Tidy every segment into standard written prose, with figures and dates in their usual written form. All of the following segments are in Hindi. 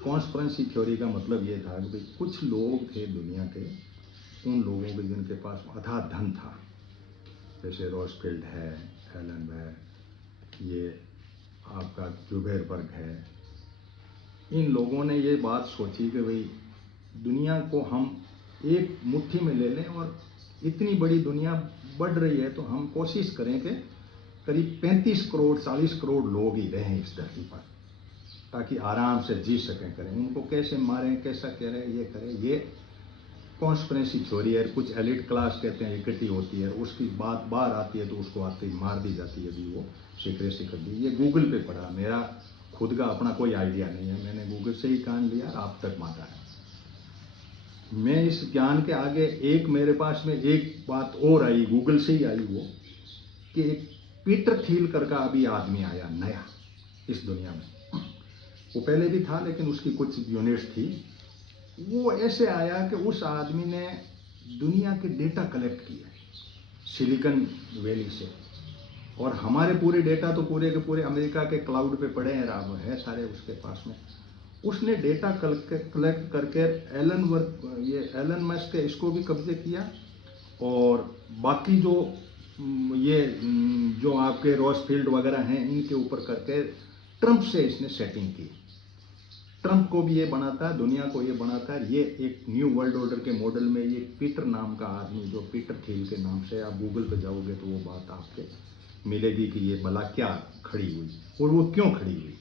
कॉन्स्पिरेसी थ्योरी का मतलब ये था कि भाई कुछ लोग थे दुनिया के, उन लोगों के जिनके पास अथाह धन था, जैसे रॉसफेल्ड है, एलन है, ये आपका जुबेरबर्ग है, इन लोगों ने ये बात सोची कि भाई दुनिया को हम एक मुट्ठी में ले लें और इतनी बड़ी दुनिया बढ़ रही है तो हम कोशिश करें कि करीब 35 करोड़ 40 करोड़ लोग ही रहें इस धरती पर, ताकि आराम से जी सकें करें। उनको कैसे मारें, कैसा करें, ये करें, ये कॉन्स्पिरेसी थ्योरी है। कुछ एलिट क्लास कहते हैं इकट्ठी होती है, उसकी बात बाहर आती है तो उसको आते ही मार दी जाती है, भी वो सीक्रेसी कर दी। ये गूगल पे पढ़ा, मेरा खुद का अपना कोई आइडिया नहीं है, मैंने गूगल से ही कान लिया, आप तक माता है। मैं इस ज्ञान के आगे एक मेरे पास में एक बात और आई, गूगल से ही आई, वो कि एक पीटर थिल का अभी आदमी आया नया इस दुनिया में। वो पहले भी था लेकिन उसकी कुछ यूनिट्स थी। वो ऐसे आया कि उस आदमी ने दुनिया के डेटा कलेक्ट किया सिलिकॉन वैली से, और हमारे पूरे डेटा तो पूरे के पूरे अमेरिका के क्लाउड पे पड़े हैं, राम है सारे उसके पास में। उसने डेटा कलेक्ट करके एलन मस्क के इसको भी कब्जे किया, और बाकी जो आपके रॉसफील्ड वगैरह हैं इनके ऊपर करके ट्रंप से इसने सेटिंग की। ट्रंप को भी ये बनाता है, दुनिया को ये बनाता है। ये एक न्यू वर्ल्ड ऑर्डर के मॉडल में ये पीटर नाम का आदमी, जो पीटर थिल के नाम से, आप गूगल पे जाओगे तो वो बात आपके मिलेगी कि ये भला क्या खड़ी हुई और वो क्यों खड़ी हुई।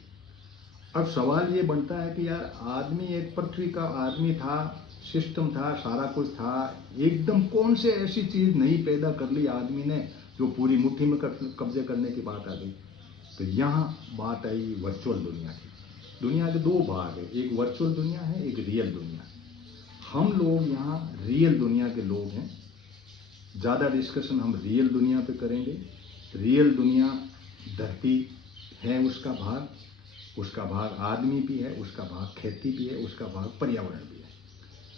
अब सवाल ये बनता है कि यार आदमी एक पृथ्वी का आदमी था, सिस्टम था, सारा कुछ था, एकदम कौन से ऐसी चीज नहीं पैदा कर ली आदमी ने जो पूरी मुट्ठी में कब्जे करने की बात आ गई। तो यहाँ बात आई वर्चुअल दुनिया की। दुनिया के दो भाग है, एक वर्चुअल दुनिया है, एक रियल दुनिया है। हम लोग यहाँ रियल दुनिया के लोग हैं। ज़्यादा डिस्कशन हम रियल दुनिया पे करेंगे। रियल दुनिया धरती है, उसका भाग आदमी भी है, उसका भाग खेती भी है, उसका भाग पर्यावरण भी है।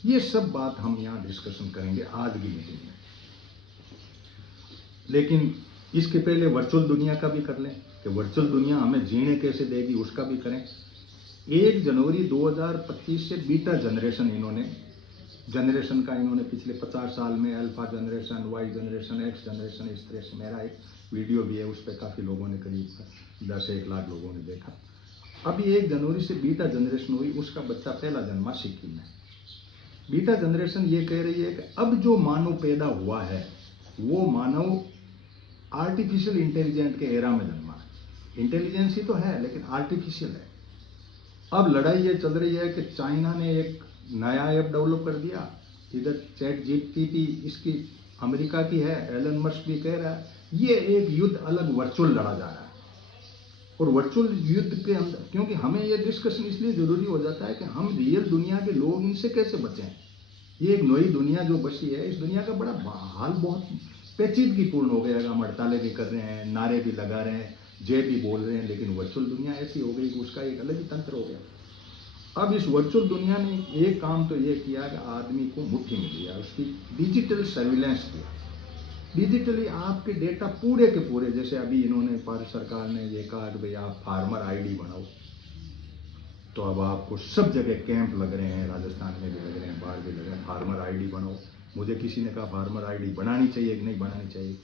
ये सब बात हम यहाँ डिस्कशन करेंगे आज की मीटिंग में। लेकिन इसके पहले वर्चुअल दुनिया का भी कर लें कि वर्चुअल दुनिया हमें जीने कैसे देगी, उसका भी करें। 1 जनवरी 2025 से बीटा जनरेशन जनरेशन का इन्होंने पिछले 50 साल में alpha generation, Y generation, X generation, इस तरह से मेरा एक वीडियो भी है, उस पर काफ़ी लोगों ने, करीब 10-1 लाख लोगों ने देखा। अभी 1 जनवरी से बीटा जनरेशन हुई, उसका बच्चा पहला जन्मा सिक्किम में। बीटा जनरेशन ये कह रही है कि अब जो मानव पैदा हुआ है वो मानव आर्टिफिशियल इंटेलिजेंट के एरा में जन्मा है। इंटेलिजेंस ही तो है लेकिन आर्टिफिशियल है। अब लड़ाई ये चल रही है कि चाइना ने एक नया ऐप डेवलप कर दिया, इधर चैट जीपीटी इसकी अमेरिका की है, एलन मस्क भी कह रहा है। ये एक युद्ध अलग वर्चुअल लड़ा जा रहा है। और वर्चुअल युद्ध के अंदर, क्योंकि हमें ये डिस्कशन इसलिए जरूरी हो जाता है कि हम रियल दुनिया के लोग इनसे कैसे बचें। ये एक नई दुनिया जो बची है, इस दुनिया का बड़ा हाल बहुत पेचीदगीपूर्ण हो गया। हम हड़तालें भी कर रहे हैं, नारे भी लगा रहे हैं, जय भी बोल रहे हैं, लेकिन वर्चुअल दुनिया ऐसी हो गई कि उसका एक अलग ही तंत्र हो गया। अब इस वर्चुअल दुनिया ने एक काम तो ये किया कि आदमी को मुट्ठी में लिया, उसकी डिजिटल सर्विलेंस किया। डिजिटली आपके डेटा पूरे के पूरे, जैसे अभी इन्होंने भारत सरकार ने ये कहा कि भाई आप फार्मर आईडी बनाओ, तो अब आपको सब जगह कैंप लग रहे हैं, राजस्थान में भी लग रहे हैं, बाहर भी लग रहे हैं, फार्मर आईडी बनाओ। मुझे किसी ने कहा फार्मर आईडी बनानी चाहिए कि नहीं बनानी चाहिए।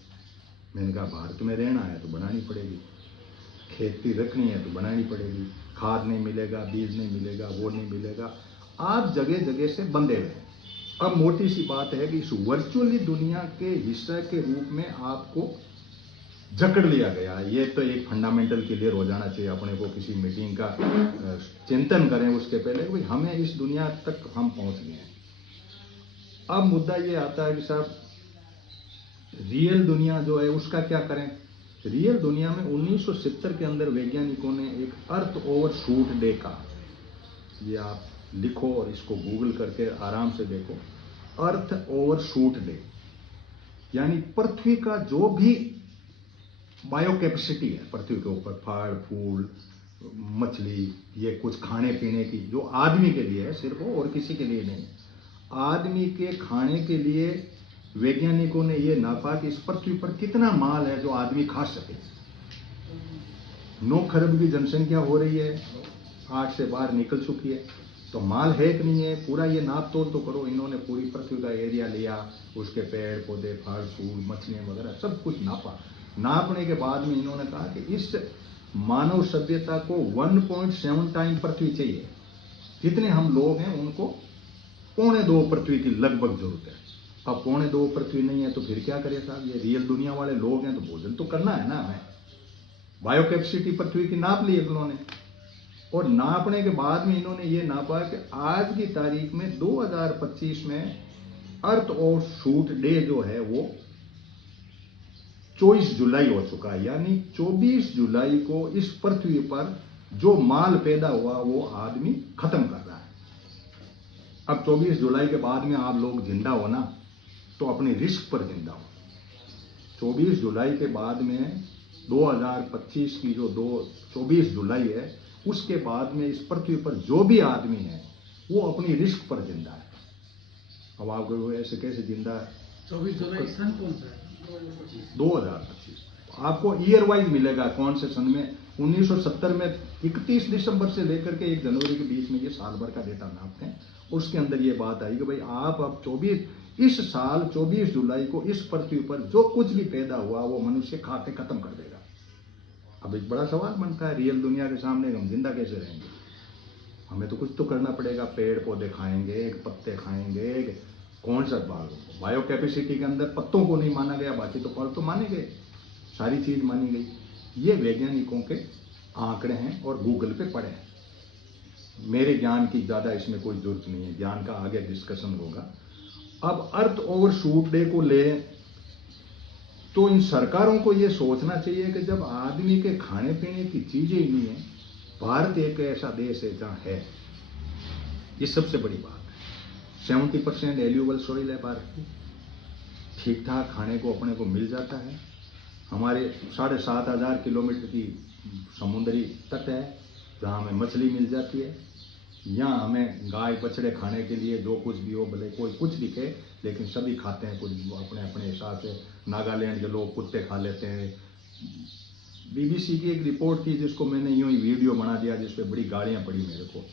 मैंने कहा भारत में रहना है तो बनानी पड़ेगी, खेती रखनी है तो बनानी पड़ेगी। खाद नहीं मिलेगा, बीज नहीं मिलेगा, वो नहीं मिलेगा, आप जगह जगह से बंधे रहे। अब मोटी सी बात है कि इस वर्चुअली दुनिया के हिस्से के रूप में आपको जकड़ लिया गया। ये तो एक फंडामेंटल क्लियर हो जाना चाहिए अपने को, किसी मीटिंग का चिंतन करें उसके पहले कि हमें इस दुनिया तक हम पहुंच गए हैं। अब मुद्दा ये आता है कि साहब रियल दुनिया जो है उसका क्या करें। रियल दुनिया में 1970 के अंदर वैज्ञानिकों ने एक अर्थ ओवरशूट डे का, ये आप लिखो और इसको गूगल करके आराम से देखो, अर्थ ओवरशूट डे, यानी पृथ्वी का जो भी बायो कैपेसिटी है पृथ्वी के ऊपर, फल फूल मछली, ये कुछ खाने पीने की जो आदमी के लिए है सिर्फ, और किसी के लिए नहीं, आदमी के खाने के लिए वैज्ञानिकों ने ये नापा कि इस पृथ्वी पर कितना माल है जो आदमी खा सके। 9 खरब की जनसंख्या हो रही है, 8 से बाहर निकल चुकी है। तो माल है कि नहीं है, पूरा ये नाप तोल तो करो। इन्होंने पूरी पृथ्वी का एरिया लिया, उसके पेड़ पौधे फल फूल मछलियाँ वगैरह सब कुछ नापा। नापने के बाद में इन्होंने कहा कि इस मानव सभ्यता को 1.7 टाइम पृथ्वी चाहिए। जितने हम लोग हैं उनको 2.25 पृथ्वी की लगभग जरूरत है। अब 2.25 पृथ्वी नहीं है तो फिर क्या करें साहब, ये रियल दुनिया वाले लोग हैं तो भोजन तो करना है ना हमें। बायो कैपेसिटी पृथ्वी की नाप ली इन्होंने, और नापने के बाद में इन्होंने ये नापा कि आज की तारीख में 2025 में अर्थ और शूट डे जो है वो 24 जुलाई हो चुका है। यानी 24 जुलाई को इस पृथ्वी पर जो माल पैदा हुआ वो आदमी खत्म कर रहा है। अब 24 जुलाई के बाद में आप लोग जिंदा हो ना, तो अपनी रिस्क पर जिंदा हो। 24 जुलाई के बाद में 2025 की जो 24 जुलाई है, उसके बाद में इस पृथ्वी पर जो भी आदमी है वो अपनी रिस्क पर जिंदा है। अब आपको ऐसे कैसे जिंदा है? 24 जुलाई सन कौन सा है? 2025 आपको ईयर वाइज मिलेगा कौन से सन में। 1970 में 31 दिसंबर से लेकर के 1 जनवरी के बीच में ये साल भर का डेटा नापते हैं। उसके अंदर ये बात आई कि भाई आप अब 24 इस साल 24 जुलाई को इस पृथ्वी पर जो कुछ भी पैदा हुआ वो मनुष्य खाते खत्म कर देगा। अब एक बड़ा सवाल बनता है रियल दुनिया के सामने, हम जिंदा कैसे रहेंगे? हमें तो कुछ तो करना पड़ेगा। पेड़ पौधे खाएंगे, पत्ते खाएंगे, कौन सा बायो कैपेसिटी के अंदर पत्तों को नहीं माना गया, बाकी तो फल तो माने गए, सारी चीज मानी गई। ये वैज्ञानिकों के आंकड़े हैं और गूगल पे पड़े हैं। मेरे ज्ञान की ज्यादा इसमें कोई जरूरत नहीं है, ज्ञान का आगे डिस्कशन होगा। अब अर्थ ओवरशूट डे को ले तो इन सरकारों को ये सोचना चाहिए कि जब आदमी के खाने पीने की चीजें ही नहीं है, भारत एक ऐसा देश है जहां है, ये सबसे बड़ी बात है। 70% एल्यूबल सॉइल है भारत की, ठीक ठाक खाने को अपने को मिल जाता है। हमारे 7,500 किलोमीटर की समुद्री तट है जहाँ हमें मछली मिल जाती है। यहाँ हमें गाय बछड़े खाने के लिए जो कुछ भी हो, भले कोई कुछ भी कहे, लेकिन सभी खाते हैं कुछ अपने अपने हिसाब से। नागालैंड के लोग कुत्ते खा लेते हैं। बीबीसी की एक रिपोर्ट थी जिसको मैंने यूं ही वीडियो बना दिया, जिसपे बड़ी गालियां पड़ी मेरे को।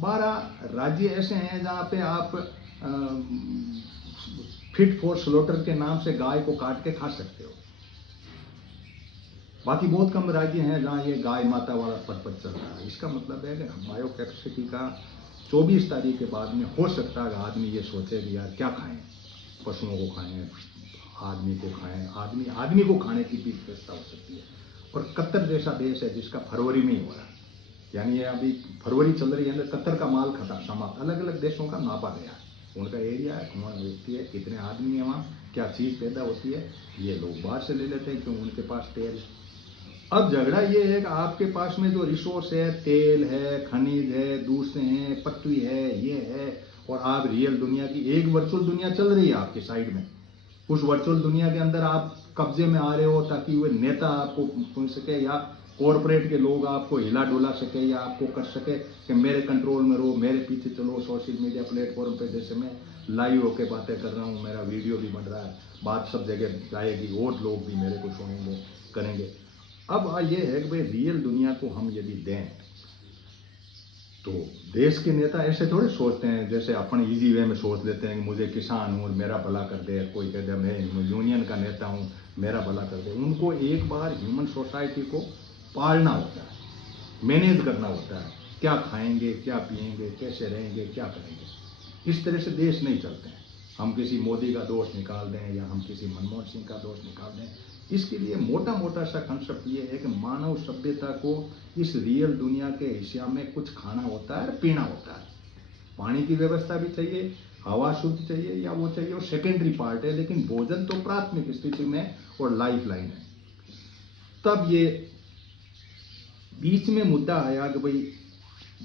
12 राज्य ऐसे हैं जहाँ पे आप फिट फॉर स्लॉटर के नाम से गाय को काट के खा सकते हो। बाकी बहुत कम राज्य हैं जहाँ ये गाय माता वाला पद चल रहा है। इसका मतलब है कि बायो कैपेसिटी का 24 तारीख के बाद में हो सकता है आदमी ये सोचे कि यार क्या खाएं, पशुओं को खाएं, आदमी को खाएं, आदमी को खाने की भी व्यवस्था हो सकती है। और कतर जैसा देश है जिसका फरवरी में ही हो रहा है, यानी ये अभी फरवरी चल रही है, कतर का माल खत्म समाप्त। अलग अलग देशों का नापा गया है, उनका एरिया है, कौन व्यक्ति है, कितने आदमी है, वहाँ क्या चीज़ पैदा होती है, ये लोग बाहर से ले लेते हैं क्यों, उनके पास तेल। अब झगड़ा ये है कि आपके पास में जो रिसोर्स है, तेल है, खनिज है, दूसरे हैं, पृथ्वी है, ये है, और आप रियल दुनिया की एक वर्चुअल दुनिया चल रही है आपके साइड में। उस वर्चुअल दुनिया के अंदर आप कब्जे में आ रहे हो ताकि वो नेता आपको सुन सके या कॉरपोरेट के लोग आपको हिला डुला सके या आपको कर सके कि मेरे कंट्रोल में रहो, मेरे पीछे चलो। सोशल मीडिया प्लेटफॉर्म पे जैसे मैं लाइव होकर बातें कर रहा हूँ, मेरा वीडियो भी बन रहा है, बात सब जगह जाएगी और लोग भी मेरे को सुनेंगे, करेंगे। अब ये है कि भाई रियल दुनिया को हम यदि दें तो देश के नेता ऐसे थोड़े सोचते हैं जैसे अपन इजी वे में सोच लेते हैं कि मुझे किसान हूँ मेरा भला कर दे, कोई कहते हैं मैं यूनियन का नेता हूँ मेरा भला कर दे। उनको एक बार ह्यूमन सोसाइटी को पालना होता है, मैनेज करना होता है, क्या खाएंगे, क्या पिएंगे, कैसे रहेंगे, क्या करेंगे। इस तरह से देश नहीं चलते हैं। हम किसी मोदी का दोष निकाल दें या हम किसी मनमोहन सिंह का दोष निकाल दें, इसके लिए मोटा मोटा सा कंसेप्ट ये है कि मानव सभ्यता को इस रियल दुनिया के हिस्सा में कुछ खाना होता है, पीना होता है, पानी की व्यवस्था भी चाहिए, हवा शुद्ध चाहिए या वो चाहिए, वो सेकेंडरी पार्ट है, लेकिन भोजन तो प्राथमिक स्थिति में और लाइफ लाइन है। तब ये बीच में मुद्दा आया कि भाई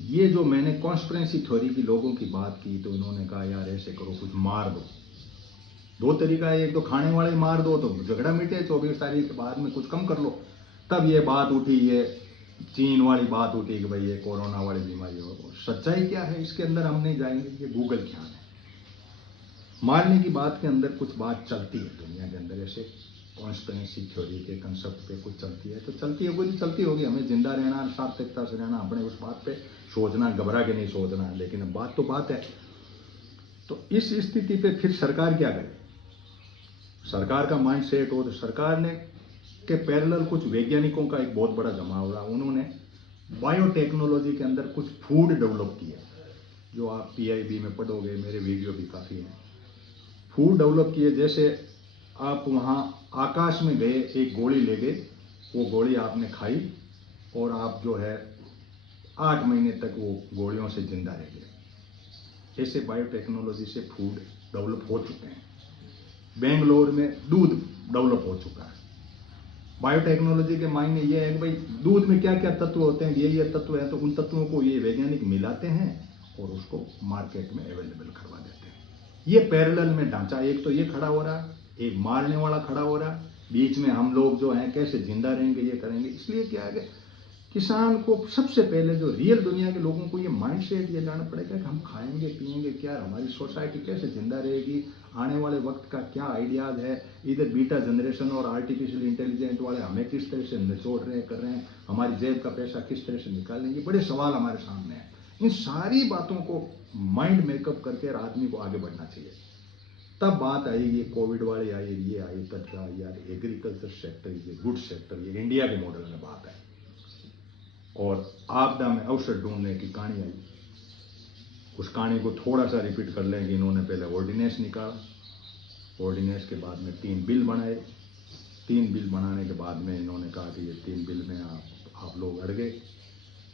ये जो मैंने कॉन्स्पिरेसी थ्योरी की लोगों की बात की, तो इन्होंने कहा यार ऐसे करो, कुछ मार दो। दो तरीका है, एक तो खाने वाले मार दो तो झगड़ा मिटे, 24 तारीख के बाद में कुछ कम कर लो। तब ये बात उठी, ये चीन वाली बात उठी कि भाई ये कोरोना वाली बीमारी हो। सच्चाई क्या है इसके अंदर हम नहीं जाएंगे, ये गूगल ज्ञान है। मारने की बात के अंदर कुछ बात चलती है दुनिया के अंदर, ऐसे कॉन्स्पिरेसी थ्योरी के कंसेप्ट पे कुछ चलती है तो चलती है, कोई चलती होगी। हमें जिंदा रहना, सार्थकता से रहना, अपने उस बात पे सोचना, घबरा के नहीं सोचना, लेकिन अब बात तो बात है। तो इस स्थिति पे फिर सरकार क्या करे? सरकार का माइंड सेट हो तो सरकार ने के पैरेलल कुछ वैज्ञानिकों का एक बहुत बड़ा जमाव रहा। उन्होंने बायोटेक्नोलॉजी के अंदर कुछ फूड डेवलप किया, जो आप PIB में पढ़ोगे, मेरे वीडियो भी काफ़ी हैं। फूड डेवलप किए, जैसे आप वहाँ आकाश में गए, एक गोली ले गए, वो गोली आपने खाई और आप जो है 8 महीने तक वो गोलियों से जिंदा रह गए। ऐसे बायोटेक्नोलॉजी से फूड डेवलप हो चुके हैं। बेंगलोर में दूध डेवलप हो चुका है। बायोटेक्नोलॉजी के मायने ये है कि भाई दूध में क्या क्या तत्व होते हैं, ये तत्व हैं, तो उन तत्वों को ये वैज्ञानिक मिलाते हैं और उसको मार्केट में अवेलेबल करवा देते हैं। ये पैरेलल में ढांचा, एक तो ये खड़ा हो रहा, एक मारने वाला खड़ा हो रहा, बीच में हम लोग जो हैं कैसे जिंदा रहेंगे, ये करेंगे। इसलिए क्या है, किसान को सबसे पहले, जो रियल दुनिया के लोगों को ये माइंड सेट ये जानना पड़ेगा कि हम खाएंगे पिएंगे क्या, हमारी सोसाइटी कैसे जिंदा रहेगी, आने वाले वक्त का क्या आइडियाज है। इधर बीटा जनरेशन और आर्टिफिशियल इंटेलिजेंस वाले हमें किस तरह से निचोड़ रहे हैं, कर रहे हैं, हमारी जेब का पैसा किस तरह से निकालेंगे, बड़े सवाल हमारे सामने हैं। इन सारी बातों को माइंड मेकअप करके आदमी को आगे बढ़ना चाहिए। तब बात आएगी, कोविड वाली आई, ये आई, तब क्या यार, agriculture sector is a good sector, ये इंडिया के मॉडल में बात है। और आपदा में अवसर ढूंढने की कहानी आई। उस कहानी को थोड़ा सा रिपीट कर लेंगे। इन्होंने पहले ऑर्डिनेंस निकाला, ऑर्डिनेंस के बाद में 3 बिल बनाए। 3 बिल बनाने के बाद में इन्होंने कहा कि ये 3 बिल में आप लोग अड़ गए,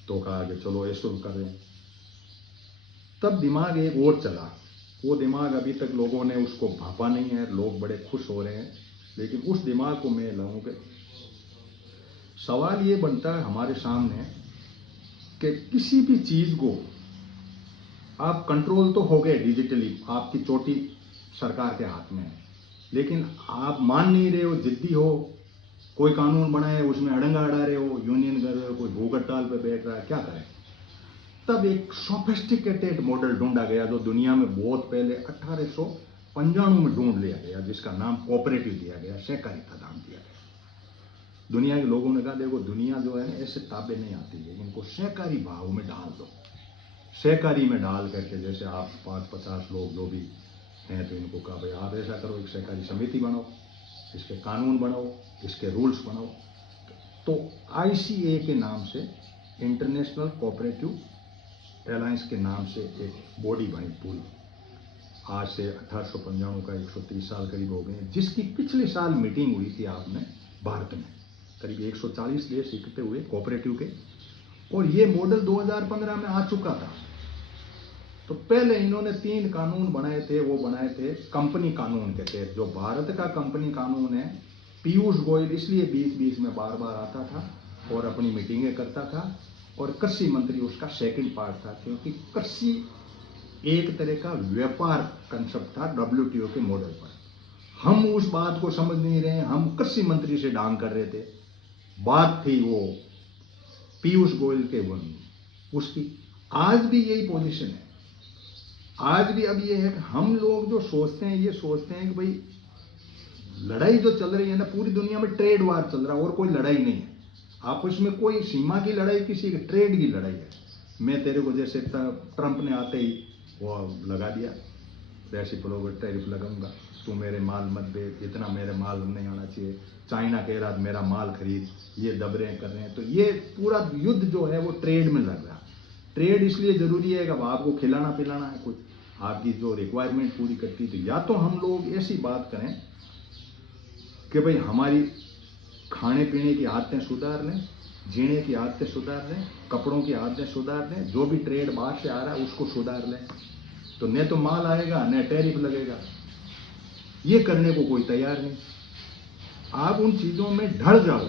तो कहा कि चलो ये शुरू करें। तब दिमाग एक और चला, वो दिमाग अभी तक लोगों ने उसको भापा नहीं है, लोग बड़े खुश हो रहे हैं, लेकिन उस दिमाग को मैं लाऊंगा। सवाल ये बनता है हमारे सामने कि किसी भी चीज को आप कंट्रोल तो हो गए डिजिटली, आपकी चोटी सरकार के हाथ में है, लेकिन आप मान नहीं रहे हो, जिद्दी हो, कोई कानून बनाए उसमें अड़ंगा अड़ा रहे हो, यूनियन कर रहे हो, कोई भूख हड़ताल पे बैठ रहा है, क्या करें? तब एक सोफिस्टिकेटेड मॉडल ढूंढा गया, जो दुनिया में बहुत पहले 1895 में ढूंढ लिया गया, जिसका नाम कोऑपरेटिव दिया गया, सहकारिता नाम दिया गया। दुनिया के लोगों ने कहा देखो, दुनिया जो है ऐसे ताबे नहीं आती है, इनको सहकारी भाव में डाल दो। सहकारी में डाल करके, जैसे आप 5-50 लोग जो भी हैं, तो इनको कहा भाई आप ऐसा करो, एक सहकारी समिति बनाओ, इसके कानून बनाओ, इसके रूल्स बनाओ। तो ICA के नाम से, इंटरनेशनल कोऑपरेटिव एलायंस के नाम से एक बॉडी बनी पूरी। आज से 1895 का 130 साल करीब हो गए, जिसकी पिछले साल मीटिंग हुई थी आपने भारत में। करीब 140 देश इकट्ठे हुए कोऑपरेटिव के, और ये मॉडल 2015 में आ चुका था। तो पहले इन्होंने 3 कानून बनाए थे, वो बनाए थे कंपनी कानून के तहत। जो भारत का कंपनी कानून है, पीयूष गोयल इसलिए बीच बीच में बार बार आता था और अपनी मीटिंगें करता था, और कृषि मंत्री उसका सेकंड पार्ट था, क्योंकि कृषि एक तरह का व्यापार कंसेप्ट था WTO के मॉडल पर। हम उस बात को समझ नहीं रहे, हम कृषि मंत्री से डांग कर रहे थे। बात थी वो पीयूष गोयल के उसकी। आज भी यही पोजीशन है। आज भी अब ये है कि हम लोग जो सोचते हैं, ये सोचते हैं कि भाई लड़ाई जो चल रही है ना, पूरी दुनिया में ट्रेड वार चल रहा है, और कोई लड़ाई नहीं है आपस में, कोई सीमा की लड़ाई, किसी ट्रेड की लड़ाई है। मैं तेरे को, जैसे ट्रंप ने आते ही वो लगा दिया, रेसिप्रोकल टैरिफ लगाऊंगा, तू मेरे माल मत दे, इतना मेरे माल नहीं आना चाहिए। चाइना कह रहा मेरा माल खरीद, ये दब रहे हैं, कर रहे हैं। तो ये पूरा युद्ध जो है वो ट्रेड में लग रहा। ट्रेड इसलिए जरूरी है कि अब आपको खिलाना पिलाना है, कुछ आपकी जो रिक्वायरमेंट पूरी करती है। तो या तो हम लोग ऐसी बात करें कि भाई हमारी खाने पीने की आदतें सुधार लें, जीने की आदतें सुधार लें, कपड़ों की आदतें सुधार लें, जो भी ट्रेड बाहर से आ रहा है उसको सुधार लें। तो न तो माल आएगा, न टैरिफ लगेगा। ये करने को कोई तैयार नहीं। आप उन चीजों में ढल जाओ,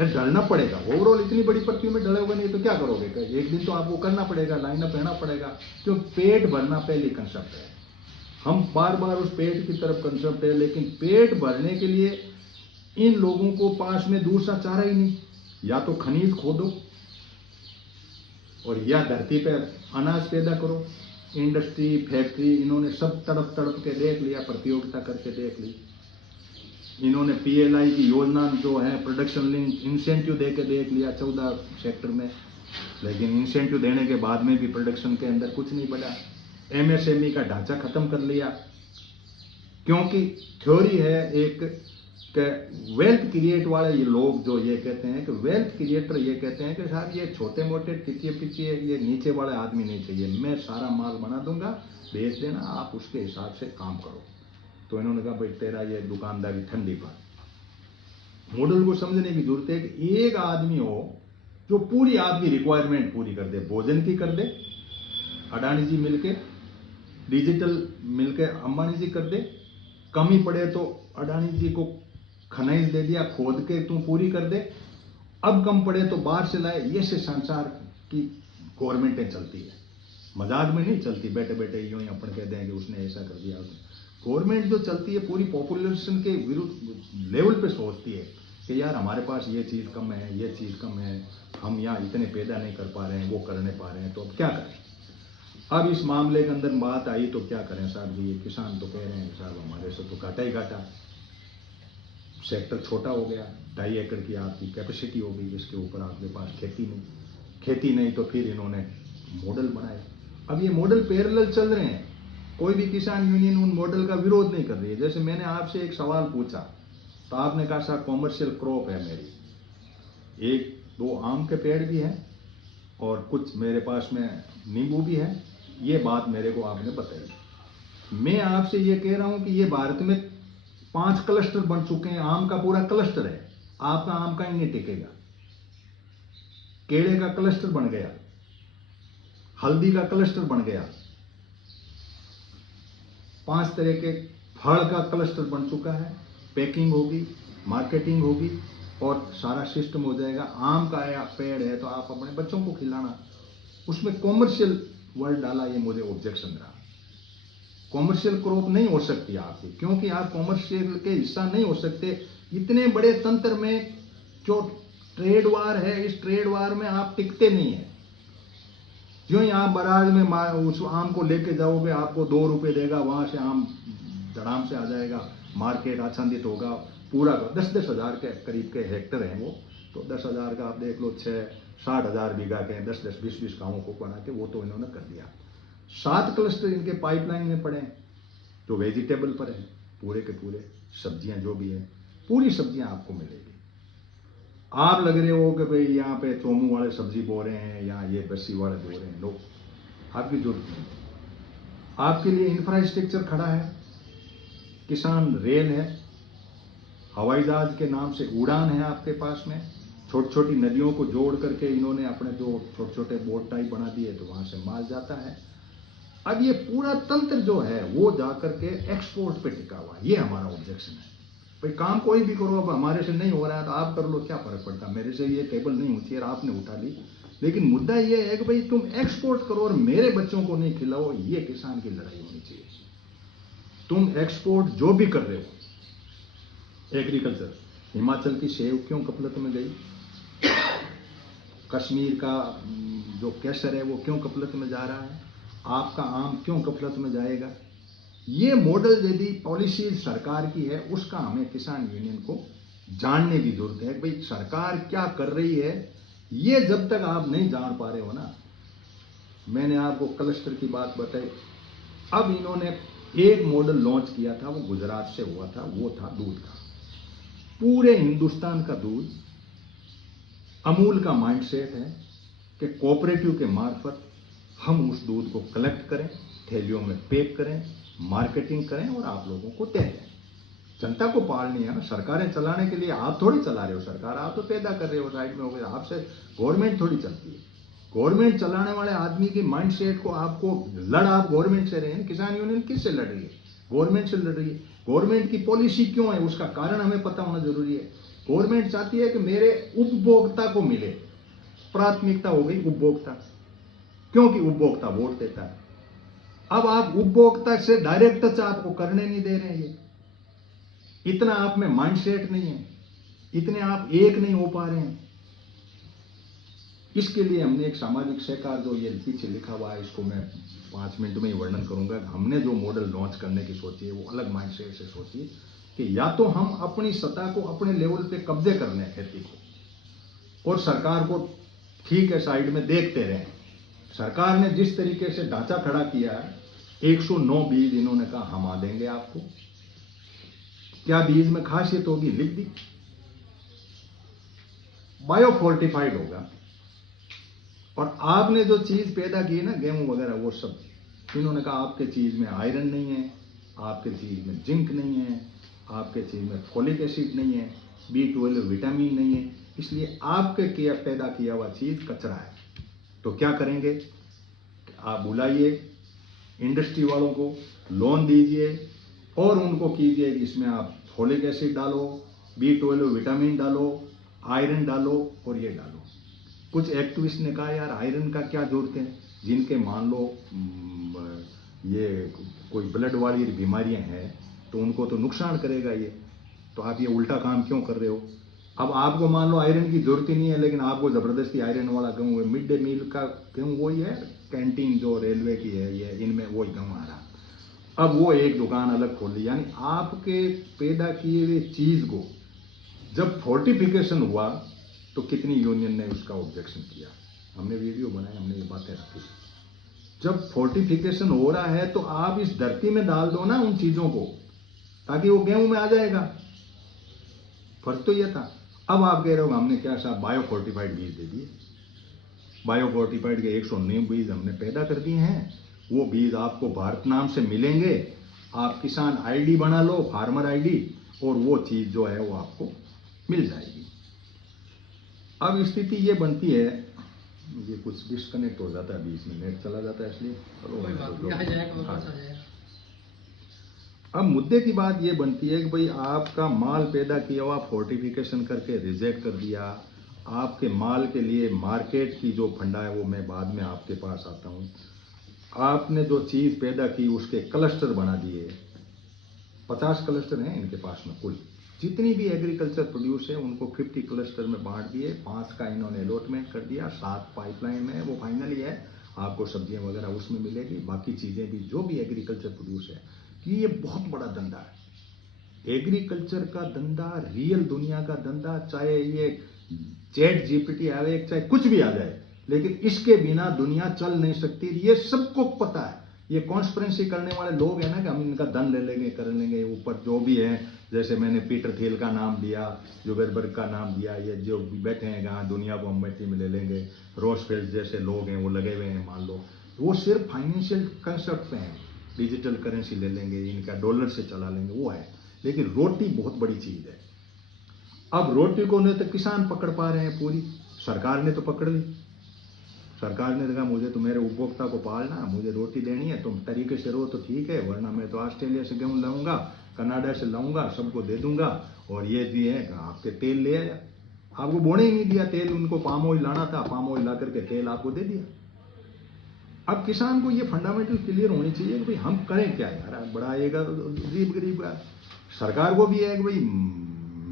ढलना पड़ेगा। ओवरऑल इतनी बड़ी पृथ्वी में ढलोगे नहीं तो क्या करोगे? एक दिन तो आपको करना पड़ेगा, लाइन अप रहना पड़ेगा। क्यों? पेट भरना पहली कंसेप्ट है। हम बार बार उस पेट की तरफ कंसेप्ट है, लेकिन पेट भरने के लिए इन लोगों को पास में दूसरा चारा ही नहीं। या तो खनिज खोदो और या धरती पे अनाज पैदा करो। इंडस्ट्री, फैक्ट्री, इन्होंने सब तड़प तड़प के देख लिया, प्रतियोगिता करके देख ली। इन्होंने PLI की योजना जो है, प्रोडक्शन लिंक इंसेंटिव दे के देख लिया 14 सेक्टर में। लेकिन इंसेंटिव देने के बाद में भी प्रोडक्शन के अंदर कुछ नहीं बढ़ा। एमएसएमई का ढांचा खत्म कर लिया, क्योंकि थ्योरी है एक वेल्थ क्रिएट वाले ये लोग जो ये कहते हैं कि वेल्थ क्रिएटर ये कहते हैं कि साहब ये छोटे मोटे टिचिए पिचिए ये नीचे वाले आदमी नहीं चाहिए, मैं सारा माल बना दूंगा, बेच देना, आप उसके हिसाब से काम करो। तो इन्होंने कहा भाई तेरा ये दुकानदारी ठंडी पर। मॉडल को समझने की जरूरत है कि एक आदमी हो जो पूरी आपकी रिक्वायरमेंट पूरी कर दे, भोजन की कर दे, अडानी जी मिलके, डिजिटल मिलके अंबानी जी कर दे, कमी पड़े तो अडानी जी को खनिज दे दिया, खोद के तू पूरी कर दे, अब कम पड़े तो बाहर से लाए। ये से संसार की गवर्नमेंटें चलती है, मजाक में नहीं चलती, बैठे बैठे यूं ही अपन कह देंगे उसने ऐसा कर दिया। गवर्नमेंट जो चलती है पूरी पॉपुलेशन के विरुद्ध लेवल पे सोचती है कि यार हमारे पास ये चीज़ कम है, ये चीज़ कम है, हम यहाँ इतने पैदा नहीं कर पा रहे हैं, वो करने पा रहे हैं, तो अब क्या करें। अब इस मामले के अंदर बात आई तो क्या करें साहब, ये किसान तो कह रहे हैं साहब हमारे से तो घाटा ही घाटा, सेक्टर छोटा हो गया, 2.5 एकड़ की आपकी कैपेसिटी हो गई, इसके ऊपर आपके पास खेती नहीं तो फिर इन्होंने मॉडल बनाए। अब ये मॉडल पैरेलल चल रहे हैं, कोई भी किसान यूनियन उन मॉडल का विरोध नहीं कर रही है। जैसे मैंने आपसे एक सवाल पूछा तो आपने कहा साहब कॉमर्शियल क्रॉप है मेरी, 1-2 आम के पेड़ भी हैं और कुछ मेरे पास में नींबू भी है, ये बात मेरे को आपने बताई। मैं आपसे ये कह रहा हूं कि ये भारत में 5 क्लस्टर बन चुके हैं, आम का पूरा क्लस्टर है, आपका आम का ही नहीं टिकेगा। केले का क्लस्टर बन गया, हल्दी का क्लस्टर बन गया, 5 तरह के फल का क्लस्टर बन चुका है, पैकिंग होगी, मार्केटिंग होगी और सारा सिस्टम हो जाएगा। आम का पेड़ है तो आप अपने बच्चों को खिलाना, उसमें कॉमर्शियल वर्ड डाला, ये मुझे ऑब्जेक्शन रहा। कॉमर्शियल क्रॉप नहीं हो सकती आपकी, क्योंकि आप कॉमर्शियल के हिस्सा नहीं हो सकते। इतने बड़े तंत्र में जो ट्रेड वार है, इस ट्रेड वार में आप टिकते नहीं है। जो ही आप बाजार में उस आम को लेके जाओगे, आपको 2 रुपए देगा, वहां से आम धड़ाम से आ जाएगा, मार्केट आच्छादित होगा, पूरा 10-10 हज़ार के करीब के हेक्टर हैं वो, तो 10 हज़ार का आप देख लो, 60 हज़ार बीघा के 10-10, 20-20 गाँवों को बना के वो तो इन्होंने कर दिया। 7 क्लस्टर इनके पाइपलाइन में पड़े हैं जो वेजिटेबल पर है, पूरे के पूरे सब्जियां जो भी है, पूरी सब्जियां आपको मिलेगी। आप लग रहे हो कि भाई यहाँ पे चोमू वाले सब्जी बो रहे हैं या ये बस्सी वाले बो रहे हैं, लोग आपकी जरूरत नहीं। आपके लिए इंफ्रास्ट्रक्चर खड़ा है, किसान रेल है, हवाई जहाज के नाम से उड़ान है आपके पास में, छोटी छोटी नदियों को जोड़ करके इन्होंने अपने जो छोटे छोटे बोट टाइप बना दिए, तो वहां से माल जाता है। अब ये पूरा तंत्र जो है वो जाकर के एक्सपोर्ट पे टिका हुआ है, ये हमारा ऑब्जेक्शन है। भाई काम कोई भी करो, अब हमारे से नहीं हो रहा है तो आप कर लो, क्या फर्क पड़ता, मेरे से ये टेबल नहीं होती है, आपने उठा ली। लेकिन मुद्दा ये है कि भाई तुम एक्सपोर्ट करो और मेरे बच्चों को नहीं खिलाओ, ये किसान की लड़ाई होनी चाहिए। तुम एक्सपोर्ट जो भी कर रहे हो, एग्रीकल्चर, हिमाचल की सेब क्यों कपलत में गई, कश्मीर का जो केसर है वो क्यों कपलत में जा रहा है, आपका आम क्यों कपलत में जाएगा। ये मॉडल यदि पॉलिसी सरकार की है, उसका हमें किसान यूनियन को जानने की जरूरत है। भाई सरकार क्या कर रही है, ये जब तक आप नहीं जान पा रहे हो ना, मैंने आपको क्लस्टर की बात बताई। अब इन्होंने एक मॉडल लॉन्च किया था, वो गुजरात से हुआ था, वो था दूध का। पूरे हिंदुस्तान का दूध, अमूल का माइंडसेट है कि कोऑपरेटिव के मार्फत हम उस दूध को कलेक्ट करें, थैलियों में पैक करें, मार्केटिंग करें और आप लोगों को दे दें। जनता को पालनी है ना, सरकारें चलाने के लिए आप थोड़ी चला रहे हो सरकार, आप तो पैदा कर रहे हो, साइड में हो गए, आपसे गवर्नमेंट थोड़ी चलती है। गवर्नमेंट चलाने वाले आदमी के माइंडसेट को आपको लड़ आप गवर्नमेंट से रहे हैं। किसान यूनियन किससे लड़ रही है, गवर्नमेंट से लड़ रही है। गवर्नमेंट की पॉलिसी क्यों है, उसका कारण हमें पता होना जरूरी है। गवर्नमेंट चाहती है कि मेरे उपभोक्ता को मिले, प्राथमिकता हो गई उपभोक्ता, क्योंकि उपभोक्ता वोट देता है। अब आप उपभोक्ता से डायरेक्ट टच आपको करने नहीं दे रहे हैं, ये इतना आप में माइंडसेट नहीं है, इतने आप एक नहीं हो पा रहे हैं। इसके लिए हमने एक सामाजिक सहकार, जो ये पीछे लिखा हुआ है, इसको मैं 5 मिनट में ही वर्णन करूंगा। हमने जो मॉडल लॉन्च करने की सोची है वो अलग माइंडसेट से सोची कि या तो हम अपनी सत्ता को अपने लेवल पे कब्जे कर लें खेती को, और सरकार को ठीक है, साइड में देखते रहें। सरकार ने जिस तरीके से ढांचा खड़ा किया, 109 बीज इन्होंने कहा हम देंगे आपको। क्या बीज में खासियत होगी, लिख दी, बायो फोर्टिफाइड होगा। और आपने जो चीज पैदा की ना, गेहूं वगैरह, वो सब इन्होंने कहा आपके चीज में आयरन नहीं है, आपके चीज में जिंक नहीं है, आपके चीज में फोलिक एसिड नहीं है, B12 विटामिन नहीं है, इसलिए आपके किया पैदा किया हुआ चीज कचरा है। तो क्या करेंगे, आप बुलाइए इंडस्ट्री वालों को, लोन दीजिए और उनको कीजिए कि इसमें आप फोलिक एसिड डालो, B12 विटामिन डालो, आयरन डालो और ये डालो। कुछ एक्टिविस्ट ने कहा यार आयरन का क्या जरूरत है, जिनके मान लो ये कोई ब्लड वाली बीमारियां हैं तो उनको तो नुकसान करेगा ये, तो आप ये उल्टा काम क्यों कर रहे हो। अब आपको मान लो आयरन की जरूरत ही नहीं है, लेकिन आपको जबरदस्ती आयरन वाला गेहूँ, मिड डे मील का गेहूँ वही है, कैंटीन जो रेलवे की है ये, इनमें वही गेहूँ आ रहा। अब वो एक दुकान अलग खोल ली, यानी आपके पैदा किए हुए चीज को जब फोर्टिफिकेशन हुआ तो कितनी यूनियन ने उसका ऑब्जेक्शन किया, हमने वीडियो बनाए, हमने ये बातें रखी। जब फोर्टिफिकेशन हो रहा है तो आप इस धरती में डाल दो ना उन चीजों को, ताकि वो गेहूं में आ जाएगा। फर्क तो यह था। अब आप कह रहे हो हमने क्या साहब बायो फोर्टिफाइड बीज दे दिए, बायो फोर्टिफाइड के 109 बीज हमने पैदा कर दिए हैं, वो बीज आपको भारत नाम से मिलेंगे, आप किसान आईडी बना लो, फार्मर आईडी, और वो चीज जो है वो आपको मिल जाएगी। अब स्थिति ये बनती है, ये कुछ डिस्कनेक्ट हो जाता है, बीच में नेट चला जाता है, इसलिए अब मुद्दे की बात ये बनती है कि भाई आपका माल पैदा किया हुआ फोर्टिफिकेशन करके रिजेक्ट कर दिया, आपके माल के लिए मार्केट की जो फंडा है वो मैं बाद में आपके पास आता हूँ। आपने जो चीज पैदा की उसके क्लस्टर बना दिए, 50 क्लस्टर हैं इनके पास में, कुल जितनी भी एग्रीकल्चर प्रोड्यूस है उनको 50 क्लस्टर में बांट दिए, 5 का इन्होंने अलॉटमेंट कर दिया, 7 पाइपलाइन में है, वो फाइनली है, आपको सब्जियां वगैरह उसमें मिलेगी, बाकी चीजें भी जो भी एग्रीकल्चर प्रोड्यूस है। कि ये बहुत बड़ा धंधा है, एग्रीकल्चर का धंधा, रियल दुनिया का धंधा, चाहे ये चैट जीपीटी आवे, चाहे कुछ भी आ जाए, लेकिन इसके बिना दुनिया चल नहीं सकती, ये सबको पता है। ये कॉन्स्पिरेंसी करने वाले लोग हैं ना कि हम इनका धन ले लेंगे, कर लेंगे, ऊपर जो भी है, जैसे मैंने पीटर थियल का नाम दिया, जुगरबर्ग का नाम दिया, ये जो बैठे हैं कहाँ दुनिया को हम मिट्टी में ले लेंगे, रोजफेल्ड जैसे लोग हैं वो लगे हुए हैं, मान लो वो सिर्फ फाइनेंशियल कंसेप्ट पे हैं, डिजिटल करेंसी ले लेंगे, इनका डॉलर से चला लेंगे, वो है, लेकिन रोटी बहुत बड़ी चीज है। अब रोटी को नहीं तो किसान पकड़ पा रहे हैं पूरी, सरकार ने तो पकड़ ली, सरकार ने कहा मुझे तो मेरे उपभोक्ता को पालना, मुझे रोटी देनी है, तुम तरीके से रो तो ठीक है, वरना मैं तो ऑस्ट्रेलिया से गेहूं लाऊंगा, कनाडा से लाऊंगा, सबको दे दूंगा, और ये भी है आपके तेल ले आया, आपको बोने ही नहीं दिया तेल, उनको पाम ऑयल लाना था, पाम ऑयल ला करके तेल आपको दे दिया। अब किसान को ये फंडामेंटल क्लियर होनी चाहिए कि भाई हम करें क्या यार, बड़ा आएगा गरीब का, सरकार को भी है कि भाई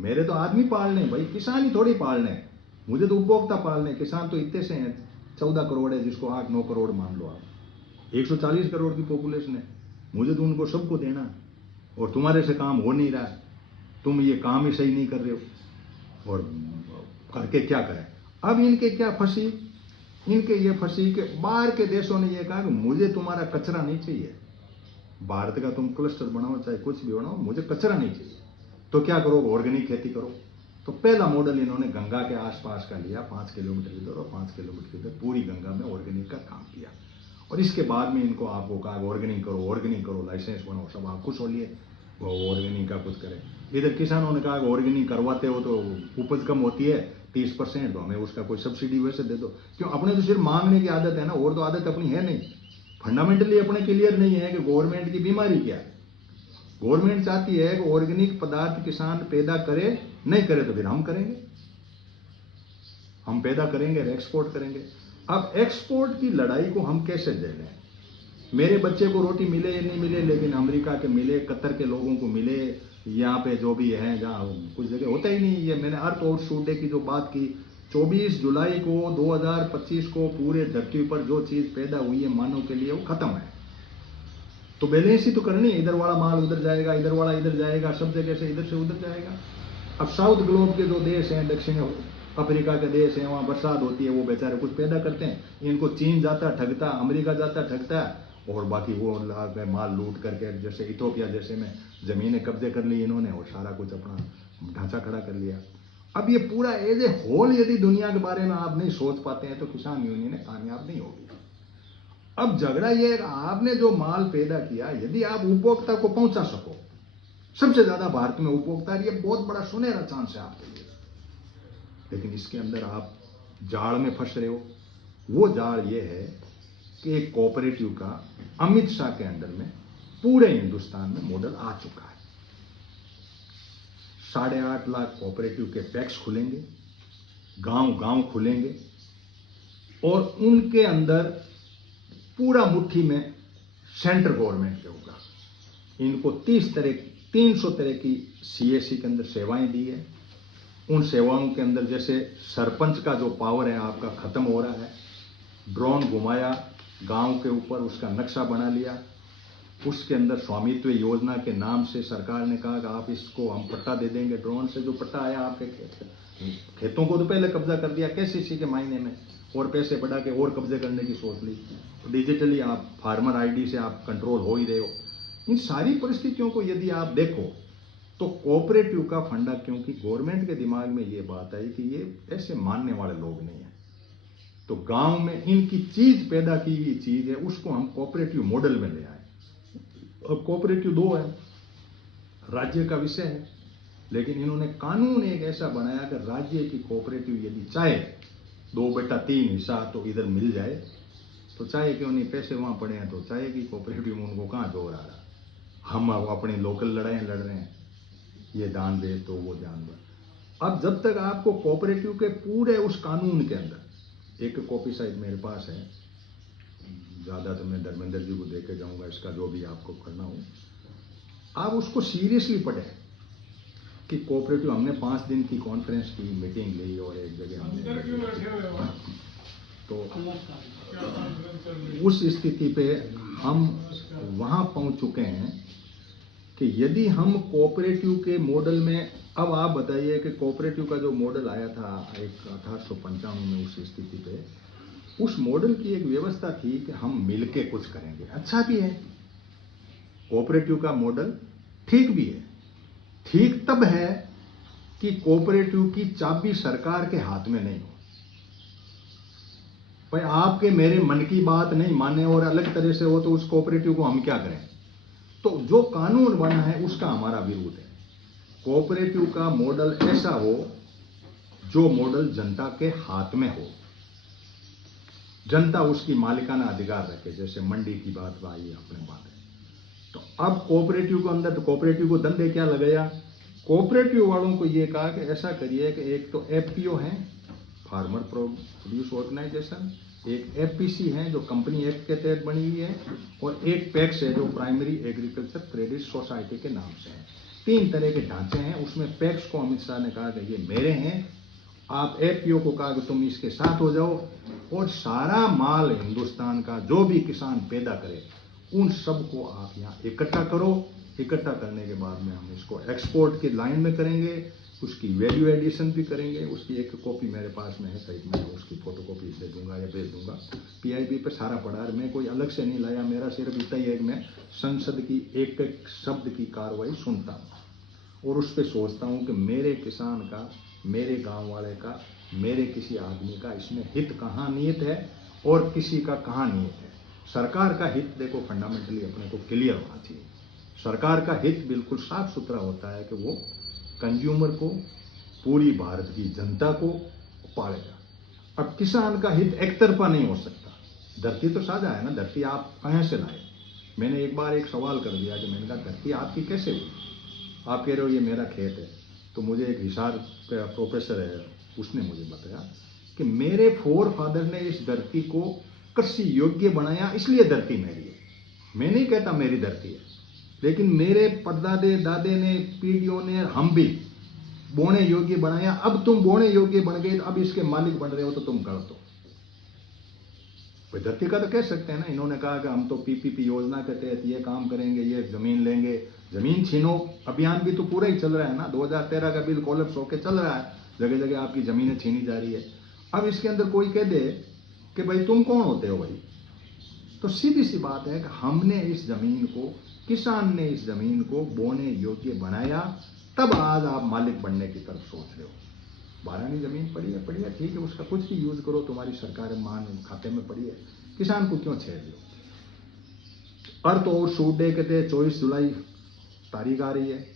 मेरे तो आदमी पालने, भाई किसान ही थोड़ी पालने, मुझे तो उपभोक्ता पालने, किसान तो इतने से हैं, 14 करोड़ है, जिसको 8-9 करोड़ मान लो आप, 140 करोड़ की पॉपुलेशन है, मुझे तो उनको सबको देना, और तुम्हारे से काम हो नहीं रहा है, तुम ये काम ही सही नहीं कर रहे हो, और करके क्या करें। अब इनके क्या फंसी, इनके ये फंसी कि बाहर के देशों ने ये कहा कि मुझे तुम्हारा कचरा नहीं चाहिए, भारत का तुम क्लस्टर बनाओ चाहे कुछ भी बनाओ, मुझे कचरा नहीं चाहिए, तो क्या करो, ऑर्गेनिक खेती करो। तो पहला मॉडल इन्होंने गंगा के आसपास का लिया, 5 किलोमीटर इधर और 5 किलोमीटर इधर, पूरी गंगा में ऑर्गेनिक का काम किया, और इसके बाद में इनको आपको कहा ऑर्गेनिक करो, लाइसेंस बनाओ, सब आप खुश हो लिए, वो ऑर्गेनिक का कुछ करें। इधर किसानों ने कहा ऑर्गेनिक करवाते हो तो उपज कम होती है 30%, तो हमें उसका कोई सब्सिडी वैसे दे दो, क्यों, अपने तो सिर्फ मांगने की आदत है ना, और तो आदत अपनी है नहीं, फंडामेंटली अपने क्लियर नहीं है कि गवर्नमेंट की बीमारी क्या है। गवर्नमेंट चाहती है कि ऑर्गेनिक पदार्थ किसान पैदा करे, नहीं करे तो फिर हम करेंगे, हम पैदा करेंगे और एक्सपोर्ट करेंगे। अब एक्सपोर्ट की लड़ाई को हम कैसे दे लें, मेरे बच्चे को रोटी मिले या नहीं मिले, लेकिन अमेरिका के मिले, कतर के लोगों को मिले, यहाँ पे जो भी है, जहाँ कुछ जगह होता ही नहीं। ये मैंने अर्थ ओवरशूट डे की जो बात की, 24 जुलाई को 2025 को पूरे धरती पर जो चीज पैदा हुई है मानव के लिए वो खत्म है, तो बैलेंस ही तो करनी है, इधर वाला माल उधर जाएगा, इधर वाला इधर जाएगा, सब जगह से इधर से उधर जाएगा। अब साउथ ग्लोब के जो देश हैं, दक्षिण अफ्रीका के देश है, वहाँ बरसात होती है, वो बेचारे कुछ पैदा करते हैं, इनको चीन जाता ठगता, अमेरिका जाता ठगता, और बाकी वो माल लूट करके, जैसे इथोपिया जैसे में ज़मीनें कब्जे कर ली इन्होंने और सारा कुछ अपना ढांचा खड़ा कर लिया। अब ये पूरा एज ए होल यदि दुनिया के बारे में आप नहीं सोच पाते हैं तो किसान यूनियन कामयाब नहीं होगी। अब झगड़ा ये है, आपने जो माल पैदा किया यदि आप उपभोक्ता को पहुंचा सको, सबसे ज्यादा भारत में उपभोक्ता, ये बहुत बड़ा सुनहरा चांस है आपके लिए, लेकिन इसके अंदर आप जाड़ में फंस रहे हो। वो जाड़ ये है कि एक कोऑपरेटिव का अमित शाह के अंडर में पूरे हिंदुस्तान में मॉडल आ चुका है। 8.5 लाख कोऑपरेटिव के पैक्स खुलेंगे, गांव गांव खुलेंगे, और उनके अंदर पूरा मुट्ठी में सेंट्रल गवर्नमेंट के होगा। इनको 300 तरह की सीएससी के अंदर सेवाएं दी है। उन सेवाओं के अंदर जैसे सरपंच का जो पावर है आपका खत्म हो रहा है। ड्रोन घुमाया गांव के ऊपर, उसका नक्शा बना लिया, उसके अंदर स्वामित्व योजना के नाम से सरकार ने कहा कि आप इसको हम पट्टा दे देंगे। ड्रोन से जो पट्टा आया आपके खेतों को तो पहले कब्जा कर दिया केसीसी के मायने में, और पैसे बढ़ा के और कब्जे करने की सोच ली। डिजिटली आप फार्मर आईडी से आप कंट्रोल हो ही रहे हो। इन सारी परिस्थितियों को यदि आप देखो तो कोऑपरेटिव का फंडा, क्योंकि गवर्नमेंट के दिमाग में ये बात आई कि ये ऐसे मानने वाले लोग नहीं है, तो गांव में इनकी चीज पैदा की हुई चीज है, उसको हम कोऑपरेटिव मॉडल में ले आए। अब कोऑपरेटिव 2 है, राज्य का विषय है, लेकिन इन्होंने कानून एक ऐसा बनाया कि राज्य की कोऑपरेटिव यदि चाहे 2/3 हिस्सा तो इधर मिल जाए, तो चाहे क्यों नहीं, पैसे वहां पड़े हैं तो चाहे कि कोऑपरेटिव में उनको कहां जोर आ रहा। हम अपनी लोकल लड़ाई लड़ रहे हैं, ये दान दे तो वो जान दे। अब जब तक आपको कोऑपरेटिव के पूरे उस कानून के अंदर, एक कॉपी शायद मेरे पास है, ज्यादा तो मैं धर्मेंद्र जी को देके जाऊंगा, इसका जो भी आपको करना हो आप उसको सीरियसली पढ़ें कि कोऑपरेटिव, हमने 5 दिन की कॉन्फ्रेंस की मीटिंग ली और एक जगह हमने, तो उस स्थिति पे हम वहां पहुंच चुके हैं कि यदि हम कोऑपरेटिव के मॉडल में, अब आप बताइए कि कोऑपरेटिव का जो मॉडल आया था एक 1895 में, उस स्थिति पे उस मॉडल की एक व्यवस्था थी कि हम मिलके कुछ करेंगे। अच्छा भी है, कोऑपरेटिव का मॉडल ठीक भी है। ठीक तब है कि कोऑपरेटिव की चाबी सरकार के हाथ में नहीं हो। भाई आपके मेरे मन की बात नहीं माने और अलग तरह से हो तो उस कोऑपरेटिव को हम क्या करें। तो जो कानून बना है उसका हमारा विरोध है। कोऑपरेटिव का मॉडल ऐसा हो जो मॉडल जनता के हाथ में हो, जनता उसकी मालिकाना अधिकार रखे, जैसे मंडी की बात आई अपने बात है। तो अब कोऑपरेटिव को अंदर, तो कोऑपरेटिव को धंधे क्या लगाया, कोऑपरेटिव वालों को ये कहा कि ऐसा करिए कि एक तो एफपीओ है, फार्मर प्रोड्यूस ऑर्गेनाइजेशन, एक एफपीसी है जो कंपनी एक्ट के तहत बनी हुई है, और एक पैक्स है जो प्राइमरी एग्रीकल्चर क्रेडिट सोसाइटी के नाम से है। 3 तरह के ढांचे हैं। उसमें पैक्स को अमित शाह ने कहा कि ये मेरे हैं, आप एफपीओ को कहा कि तुम इसके साथ हो जाओ, और सारा माल हिंदुस्तान का जो भी किसान पैदा करे उन सबको आप यहाँ इकट्ठा करो। इकट्ठा करने के बाद में हम इसको एक्सपोर्ट की लाइन में करेंगे, उसकी वैल्यू एडिशन भी करेंगे। उसकी एक कॉपी मेरे पास में है, शायद मैं उसकी फोटोकॉपी दे दूंगा या भेज दूंगा। पीआईबी पे सारा पड़ा है, मैं कोई अलग से नहीं लाया, मेरा सिर्फ इतना ही है कि मैं संसद की एक एक शब्द की कार्रवाई सुनता हूँ और उस पर सोचता हूँ कि मेरे किसान का, मेरे गाँव वाले का, मेरे किसी आदमी का इसमें हित कहाँ निहित है और किसी का कहाँ निहित है। सरकार का हित देखो फंडामेंटली अपने को क्लियर होना चाहिए। सरकार का हित बिल्कुल साफ सुथरा होता है कि वो कंज्यूमर को, पूरी भारत की जनता को पालेगा। अब किसान का हित एक तरफा नहीं हो सकता। धरती तो साझा है ना, धरती आप कहाँ से लाए। मैंने एक बार एक सवाल कर दिया कि मैंने कहा धरती आपकी कैसे हुई। आप कह रहे हो ये मेरा खेत है, तो मुझे एक हिसार प्रोफेसर है, उसने मुझे बताया कि मेरे फोर फादर ने इस धरती को कृषि योग्य बनाया, इसलिए धरती मेरी है। मैं नहीं कहता मेरी धरती है, लेकिन मेरे परदादे दादे ने, पीढ़ियों ने, हम भी बोने योग्य बनाया। अब तुम बोने योग्य बन गए, अब इसके मालिक बन रहे हो, तो तुम कर दो। धरती का तो कह सकते हैं ना। इन्होंने कहा कि हम तो पीपीपी योजना के तहत ये काम करेंगे, ये जमीन लेंगे। जमीन छीनो अभियान भी तो पूरा ही चल रहा है ना। 2013 का बिल कोलैप्स होकर चल रहा है। जगह जगह आपकी ज़मीनें छीनी जा रही है। अब इसके अंदर कोई कह दे कि भाई तुम कौन होते हो भाई, तो सीधी सी बात है कि हमने इस ज़मीन को, किसान ने इस ज़मीन को बोने योग्य बनाया, तब आज आप मालिक बनने की तरफ सोच रहे हो। बारानी ज़मीन पड़ी है ठीक है, उसका कुछ भी यूज़ करो, तुम्हारी सरकार मान खाते में पड़ी है, किसान को क्यों छेड़ लो। अर्थ और सूट डे कहते 24 जुलाई तारीख आ रही है,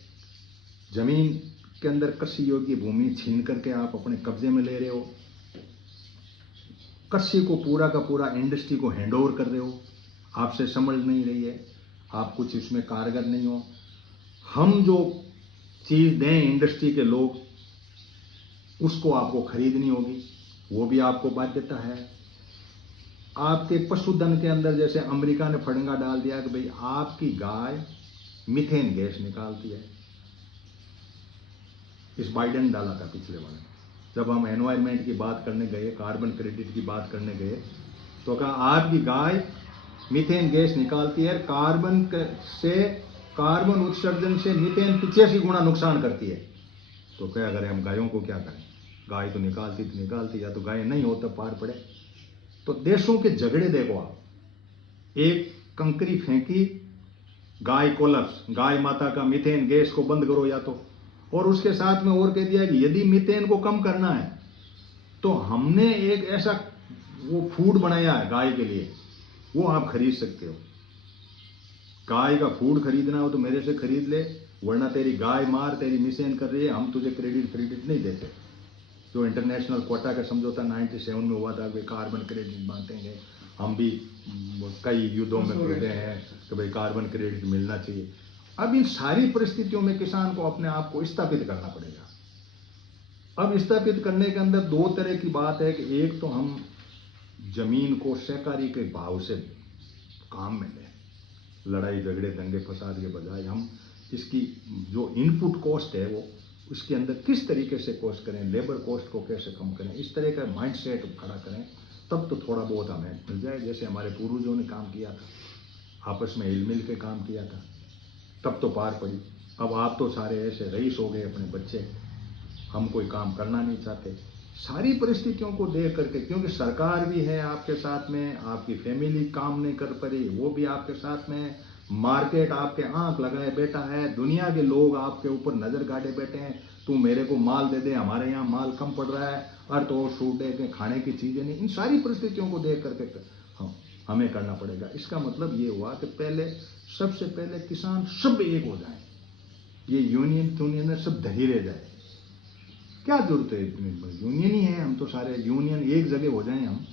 ज़मीन के अंदर कृषि योग्य भूमि छीन करके आप अपने कब्जे में ले रहे हो, कृषि को पूरा का पूरा इंडस्ट्री को हैंड ओवर कर रहे हो, आपसे समझ नहीं रही है, आप कुछ इसमें कारगर नहीं हो। हम जो चीज़ दें इंडस्ट्री के लोग, उसको आपको खरीदनी होगी, वो भी आपको बाध्यता है। आपके पशुधन के अंदर जैसे अमेरिका ने फड़ंगा डाल दिया कि भाई आपकी गाय मीथेन गैस निकालती है, इस बाइडेन डाला था पिछले बार, जब हम एनवायरनमेंट की बात करने गए, कार्बन क्रेडिट की बात करने गए, तो कहा आपकी गाय मीथेन गैस निकालती है, कार्बन उत्सर्जन से मीथेन 85 गुना नुकसान करती है। तो क्या करें हम, गायों को क्या करें, गाय तो निकालती, या तो गाय नहीं हो तब पार पड़े। तो देशों के झगड़े देखो आप, एक कंकरी फेंकी, गाय कोलप्स, गाय माता का मीथेन गैस को बंद करो या तो, और उसके साथ में और कह दिया कि यदि मीथेन को कम करना है तो हमने एक ऐसा वो फूड बनाया है गाय के लिए, वो आप खरीद सकते हो। गाय का फूड खरीदना हो तो मेरे से खरीद ले, वरना तेरी गाय मार, तेरी मीथेन कर रही है, हम तुझे क्रेडिट नहीं देते। जो इंटरनेशनल कोटा का समझौता 97 में हुआ था कि कार्बन क्रेडिट बांटेंगे, हम भी कई युद्धों में लड़े हैं कि भाई कार्बन क्रेडिट मिलना चाहिए। अब इन सारी परिस्थितियों में किसान को अपने आप को स्थापित करना पड़ेगा। अब स्थापित करने के अंदर दो तरह की बात है कि एक तो हम जमीन को सहकारी के भाव से काम में लें, लड़ाई झगड़े दंगे फसाद के बजाय हम इसकी जो इनपुट कॉस्ट है वो उसके अंदर किस तरीके से कॉस्ट करें, लेबर कॉस्ट को कैसे कम करें, इस तरह का माइंडसेट खड़ा करें, तब तो थोड़ा बहुत हमें मिल जाए। जैसे हमारे पूर्वजों ने काम किया था, आपस में हिल मिल के काम किया था, तब तो पार पड़ी। अब आप तो सारे ऐसे रईस हो गए, अपने बच्चे, हम कोई काम करना नहीं चाहते। सारी परिस्थितियों को देख करके, क्योंकि सरकार भी है आपके साथ में, आपकी फैमिली काम नहीं कर पा रही, वो भी आपके साथ में, मार्केट आपके आंख लगाए बैठा है, दुनिया के लोग आपके ऊपर नजर गाड़े बैठे हैं, तू मेरे को माल दे दे, हमारे यहाँ माल कम पड़ रहा है, अर्थ और सूट है, खाने की चीजें नहीं। इन सारी परिस्थितियों को देख करके हमें करना पड़ेगा। इसका मतलब ये हुआ कि सबसे पहले किसान सब एक हो जाए, ये यूनियन में सब धीरे जाए, क्या जरूरत है इतनी, यूनियन ही है, हम तो सारे यूनियन एक जगह हो जाएं हम।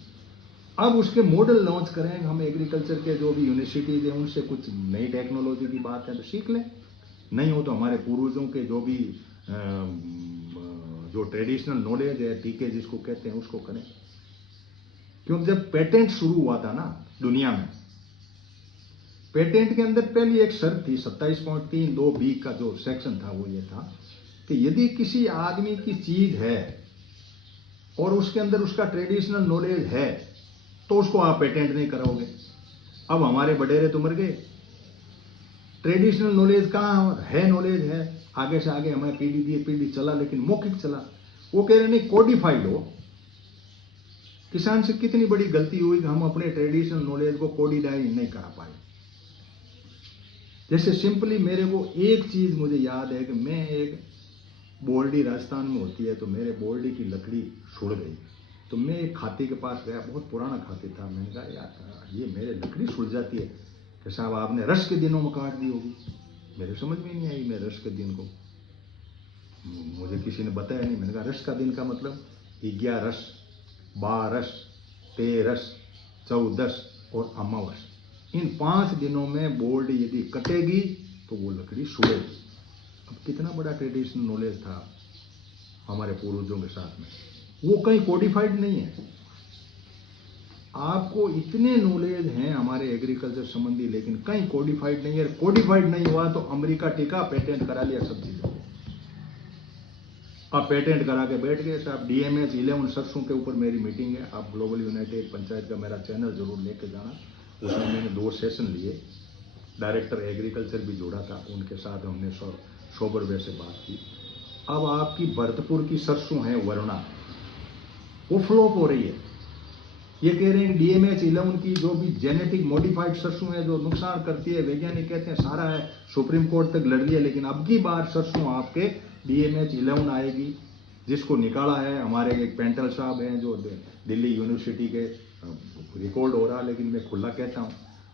अब उसके मॉडल लॉन्च करें, हम एग्रीकल्चर के जो भी यूनिवर्सिटीज हैं उनसे कुछ नई टेक्नोलॉजी की बात है तो सीख लें, नहीं हो तो हमारे पूर्वजों के जो भी जो ट्रेडिशनल नॉलेज है, टीके जिसको कहते हैं, उसको करें। क्योंकि जब पेटेंट शुरू हुआ था ना दुनिया में, पेटेंट के अंदर पहली एक शर्त थी, 27.32B का जो सेक्शन था वो ये था कि यदि किसी आदमी की चीज है और उसके अंदर उसका ट्रेडिशनल नॉलेज है तो उसको आप पेटेंट नहीं कराओगे। अब हमारे बडेरे तो मर गए, ट्रेडिशनल नॉलेज कहाँ है, नॉलेज है आगे से आगे हमें पीढ़ी चला, लेकिन मौखिक चला। वो कह रहे नहीं कोडिफाइड हो। किसान से कितनी बड़ी गलती हुई कि हम अपने ट्रेडिशनल नॉलेज को कोडिफाइड नहीं करा पाए। जैसे सिंपली मेरे को एक चीज मुझे याद है कि मैं एक बोर्डी राजस्थान में होती है, तो मेरे बोर्डी की लकड़ी सुड़ गई, तो मैं एक खाती के पास गया, बहुत पुराना खाती था, मैंने कहा यार ये मेरे लकड़ी सुड़ जाती है कि साहब आपने रस के दिनों में काट दी होगी। मेरे समझ में नहीं आई, मैं रस के दिन को, मुझे किसी ने बताया नहीं। मैंने कहा रस का दिन का मतलब 11 12 13 14 और अमावस, इन 5 दिनों में बोर्ड यदि कटेगी तो वो लकड़ी सुड़ेगी। अब कितना बड़ा ट्रेडिशनल नॉलेज था हमारे पूर्वजों के साथ में, वो कहीं कोडिफाइड नहीं है। आपको इतने नॉलेज हैं हमारे एग्रीकल्चर संबंधी, लेकिन कहीं कोडिफाइड नहीं है। कोडिफाइड नहीं हुआ तो अमेरिका टीका पेटेंट करा लिया सब चीजों। अब पेटेंट करा के बैठ गए साहब। DMS 11 सरसों के ऊपर मेरी मीटिंग है, आप ग्लोबल यूनाइटेड पंचायत का मेरा चैनल जरूर लेके जाना। उसमें मैंने 2 सेशन लिए, डायरेक्टर एग्रीकल्चर भी जुड़ा था, उनके साथ हमने सोबर वे से बात की। अब आपकी भरतपुर की सरसों है वरुणा, वो फ्लॉप हो रही है। ये कह रहे हैं DMH 11 की जो भी जेनेटिक मॉडिफाइड सरसों है जो नुकसान करती है, वैज्ञानिक कहते हैं सारा है, सुप्रीम कोर्ट तक लड़ लिया, लेकिन अब की बार सरसों आपके DMH 11 आएगी, जिसको निकाला है हमारे एक पेंटल साहब हैं जो दिल्ली यूनिवर्सिटी के, रिकॉर्ड हो रहा, लेकिन मैं खुला कहता हूँ,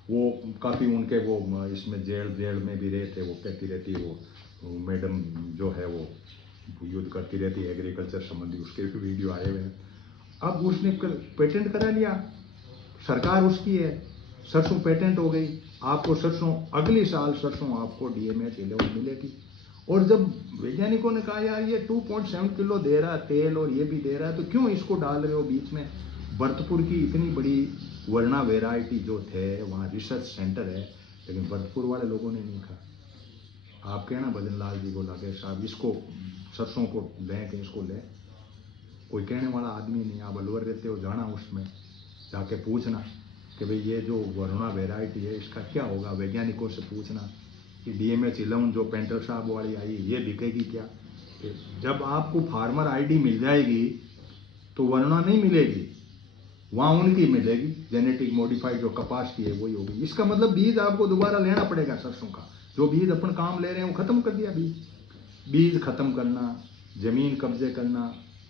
वो काफ़ी उनके वो इसमें जेल में भी रहे थे, वो कहती रहती वो मैडम जो है वो युद्ध करती रहती है एग्रीकल्चर संबंधी, उसके भी वीडियो आए हुए हैं। अब उसने पेटेंट करा लिया, सरकार उसकी है, सरसों पेटेंट हो गई, आपको सरसों अगली साल सरसों आपको DMH 11 मिलेगी। और जब वैज्ञानिकों ने कहा यार ये 2.7 किलो दे रहा है तेल और ये भी दे रहा है, तो क्यों इसको डाल रहे हो बीच में? भरतपुर की इतनी बड़ी वरना वेराइटी जो थे, वहाँ रिसर्च सेंटर है, लेकिन भरतपुर वाले लोगों ने नहीं कहा। आप कहना भजन लाल जी को लगे साहब इसको सरसों को लें कि इसको लें, कोई कहने वाला आदमी नहीं। आप अलवर रहते हो, जाना उसमें जाके पूछना कि भाई ये जो वरुणा वेराइटी है इसका क्या होगा, वैज्ञानिकों से पूछना कि DMH 11 जो पेंटर साहब वाली आई ये बिकेगी क्या? जब आपको फार्मर ID मिल जाएगी तो वरुणा नहीं मिलेगी, वहाँ उनकी मिलेगी जेनेटिक मॉडिफाइड जो कपास की है वही होगी। इसका मतलब बीज आपको दोबारा लेना पड़ेगा सरसों का, जो बीज अपन काम ले रहे हैं वो खत्म कर दिया। बीज खत्म करना, जमीन कब्जे करना,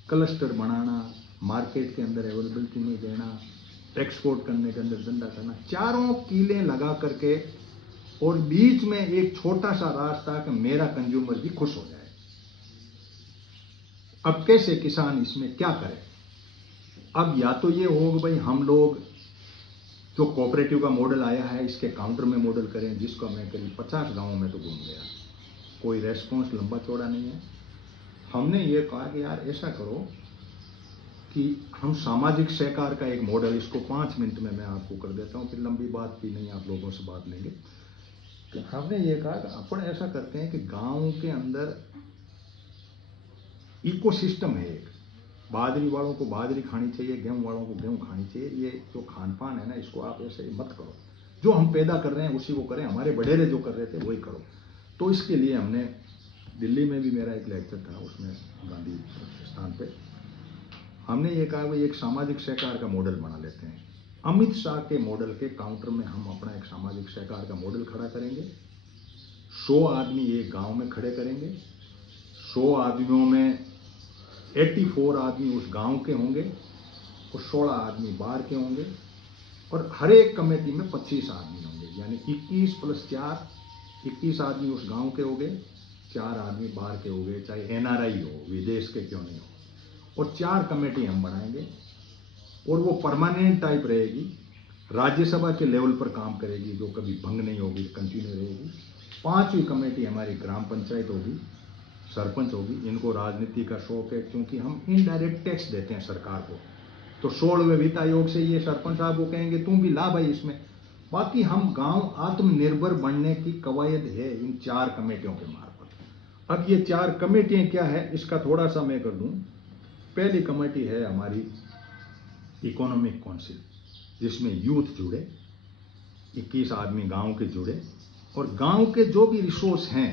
क्लस्टर बनाना, मार्केट के अंदर अवेलेबिलिटी नहीं देना, एक्सपोर्ट करने के अंदर धंधा करना, चारों कीलें लगा करके, और बीच में एक छोटा सा रास्ता कि मेरा कंज्यूमर भी खुश हो जाए। अब कैसे किसान इसमें क्या करे? अब या तो ये हो भाई हम लोग जो कोऑपरेटिव का मॉडल आया है इसके काउंटर में मॉडल करें, जिसको मैं करीब 50 गांवों में तो घूम गया, कोई रेस्पॉन्स लंबा चौड़ा नहीं है। हमने ये कहा कि यार ऐसा करो कि हम सामाजिक सहकार का एक मॉडल, इसको 5 मिनट में मैं आपको कर देता हूँ, फिर लंबी बात भी नहीं, आप लोगों से बात लेंगे। कि हमने ये कहा कि अपन ऐसा करते हैं कि गांव के अंदर इकोसिस्टम है एक, बाजरी वालों को बाजरी खानी चाहिए, गेहूं वालों को गेहूं खानी चाहिए। ये जो खान पान है ना, इसको आप ऐसे मत करो, जो हम पैदा कर रहे हैं उसी को करें, हमारे बड़ेरे जो कर रहे थे वही करो। तो इसके लिए हमने दिल्ली में भी मेरा एक लेक्चर था, उसमें गांधी स्थान पे हमने ये कहा कि एक सामाजिक सहकार का मॉडल बना लेते हैं। अमित शाह के मॉडल के काउंटर में हम अपना एक सामाजिक सहकार का मॉडल खड़ा करेंगे। 100 आदमी एक गांव में खड़े करेंगे, 100 आदमियों में 84 आदमी उस गांव के होंगे और 16 आदमी बाहर के होंगे, और हर एक कमेटी में 25 आदमी होंगे, यानी 21 + 4 21 आदमी उस गांव के हो गए, 4 आदमी बाहर के हो गए, चाहे NRI हो, विदेश के क्यों नहीं हो, और 4 कमेटी हम बनाएंगे, और वो परमानेंट टाइप रहेगी, राज्यसभा के लेवल पर काम करेगी, जो कभी भंग नहीं होगी, कंटिन्यू रहेगी। 5वीं कमेटी हमारी ग्राम पंचायत होगी, सरपंच होगी। इनको राजनीति का शौक है, क्योंकि हम इनडायरेक्ट टैक्स देते हैं सरकार को, तो 16वें वित्त आयोग से ये सरपंच साहब को कहेंगे तुम भी ला भाई इसमें। बाकी हम गांव आत्मनिर्भर बनने की कवायद है इन 4 कमेटियों के मार्फत। अब ये 4 कमेटियां क्या है, इसका थोड़ा सा मैं कर दूं। पहली कमेटी है हमारी इकोनॉमिक काउंसिल, जिसमें यूथ जुड़े, 21 आदमी गांव के जुड़े, और गांव के जो भी रिसोर्स हैं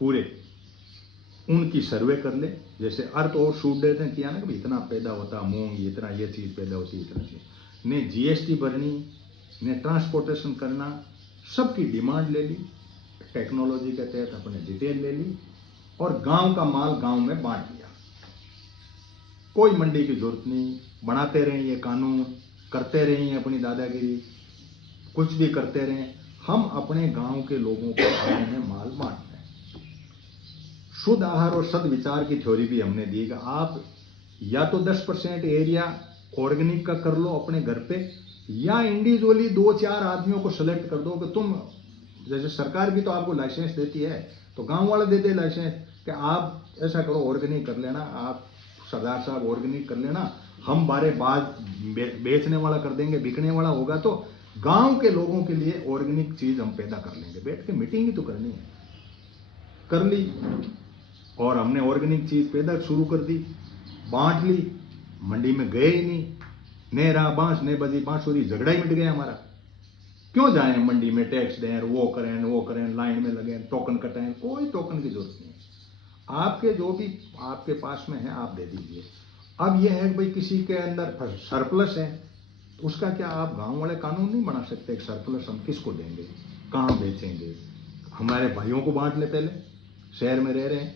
पूरे उनकी सर्वे कर ले। जैसे अर्थ और सूट देते हैं किया ना कि इतना पैदा होता मूंग, इतना ये चीज़ पैदा होती, इतना चीज़ ने GST भरनी, ने ट्रांसपोर्टेशन करना, सबकी डिमांड ले ली, टेक्नोलॉजी के तहत अपने डिटेल ले ली, और गांव का माल गांव में बांट दिया। कोई मंडी की जरूरत नहीं, बनाते रहें ये कानून, करते रहें अपनी दादागिरी, कुछ भी करते रहें, हम अपने गांव के लोगों को गांव में माल बांट दें। शुद्ध आहार और सद्विचार की थ्योरी भी हमने दी कि आप या तो 10% एरिया ऑर्गेनिक का कर लो अपने घर पे, या इंडिविजुअली 2-4 आदमियों को सेलेक्ट कर दो कि तुम, जैसे सरकार भी तो आपको लाइसेंस देती है, तो गांव वाले देते हैं लाइसेंस कि आप ऐसा करो ऑर्गेनिक कर लेना, आप सरदार साहब ऑर्गेनिक कर लेना, हम बारे बाद बेचने वाला कर देंगे, बिकने वाला होगा तो गांव के लोगों के लिए ऑर्गेनिक चीज हम पैदा कर लेंगे। बैठ के मीटिंग ही तो करनी है, कर ली, और हमने ऑर्गेनिक चीज पैदा शुरू कर दी, बांट ली, मंडी में गए ही नहीं, ने रहा बांस ने बजी बांसुरी, झगड़ा ही मिट गया हमारा। क्यों जाए मंडी में टैक्स दें, वो करें, लाइन में लगे, टोकन कटाएं, कोई टोकन की जरूरत नहीं है। आपके जो भी आपके पास में है आप दे दीजिए। अब यह है कि भाई किसी के अंदर सरप्लस है, तो उसका क्या आप गांव वाले कानून नहीं बना सकते? एक सरप्लस हम किसको देंगे, कहाँ बेचेंगे? हमारे भाइयों को बांट ले पहले, शहर में रह रहे हैं,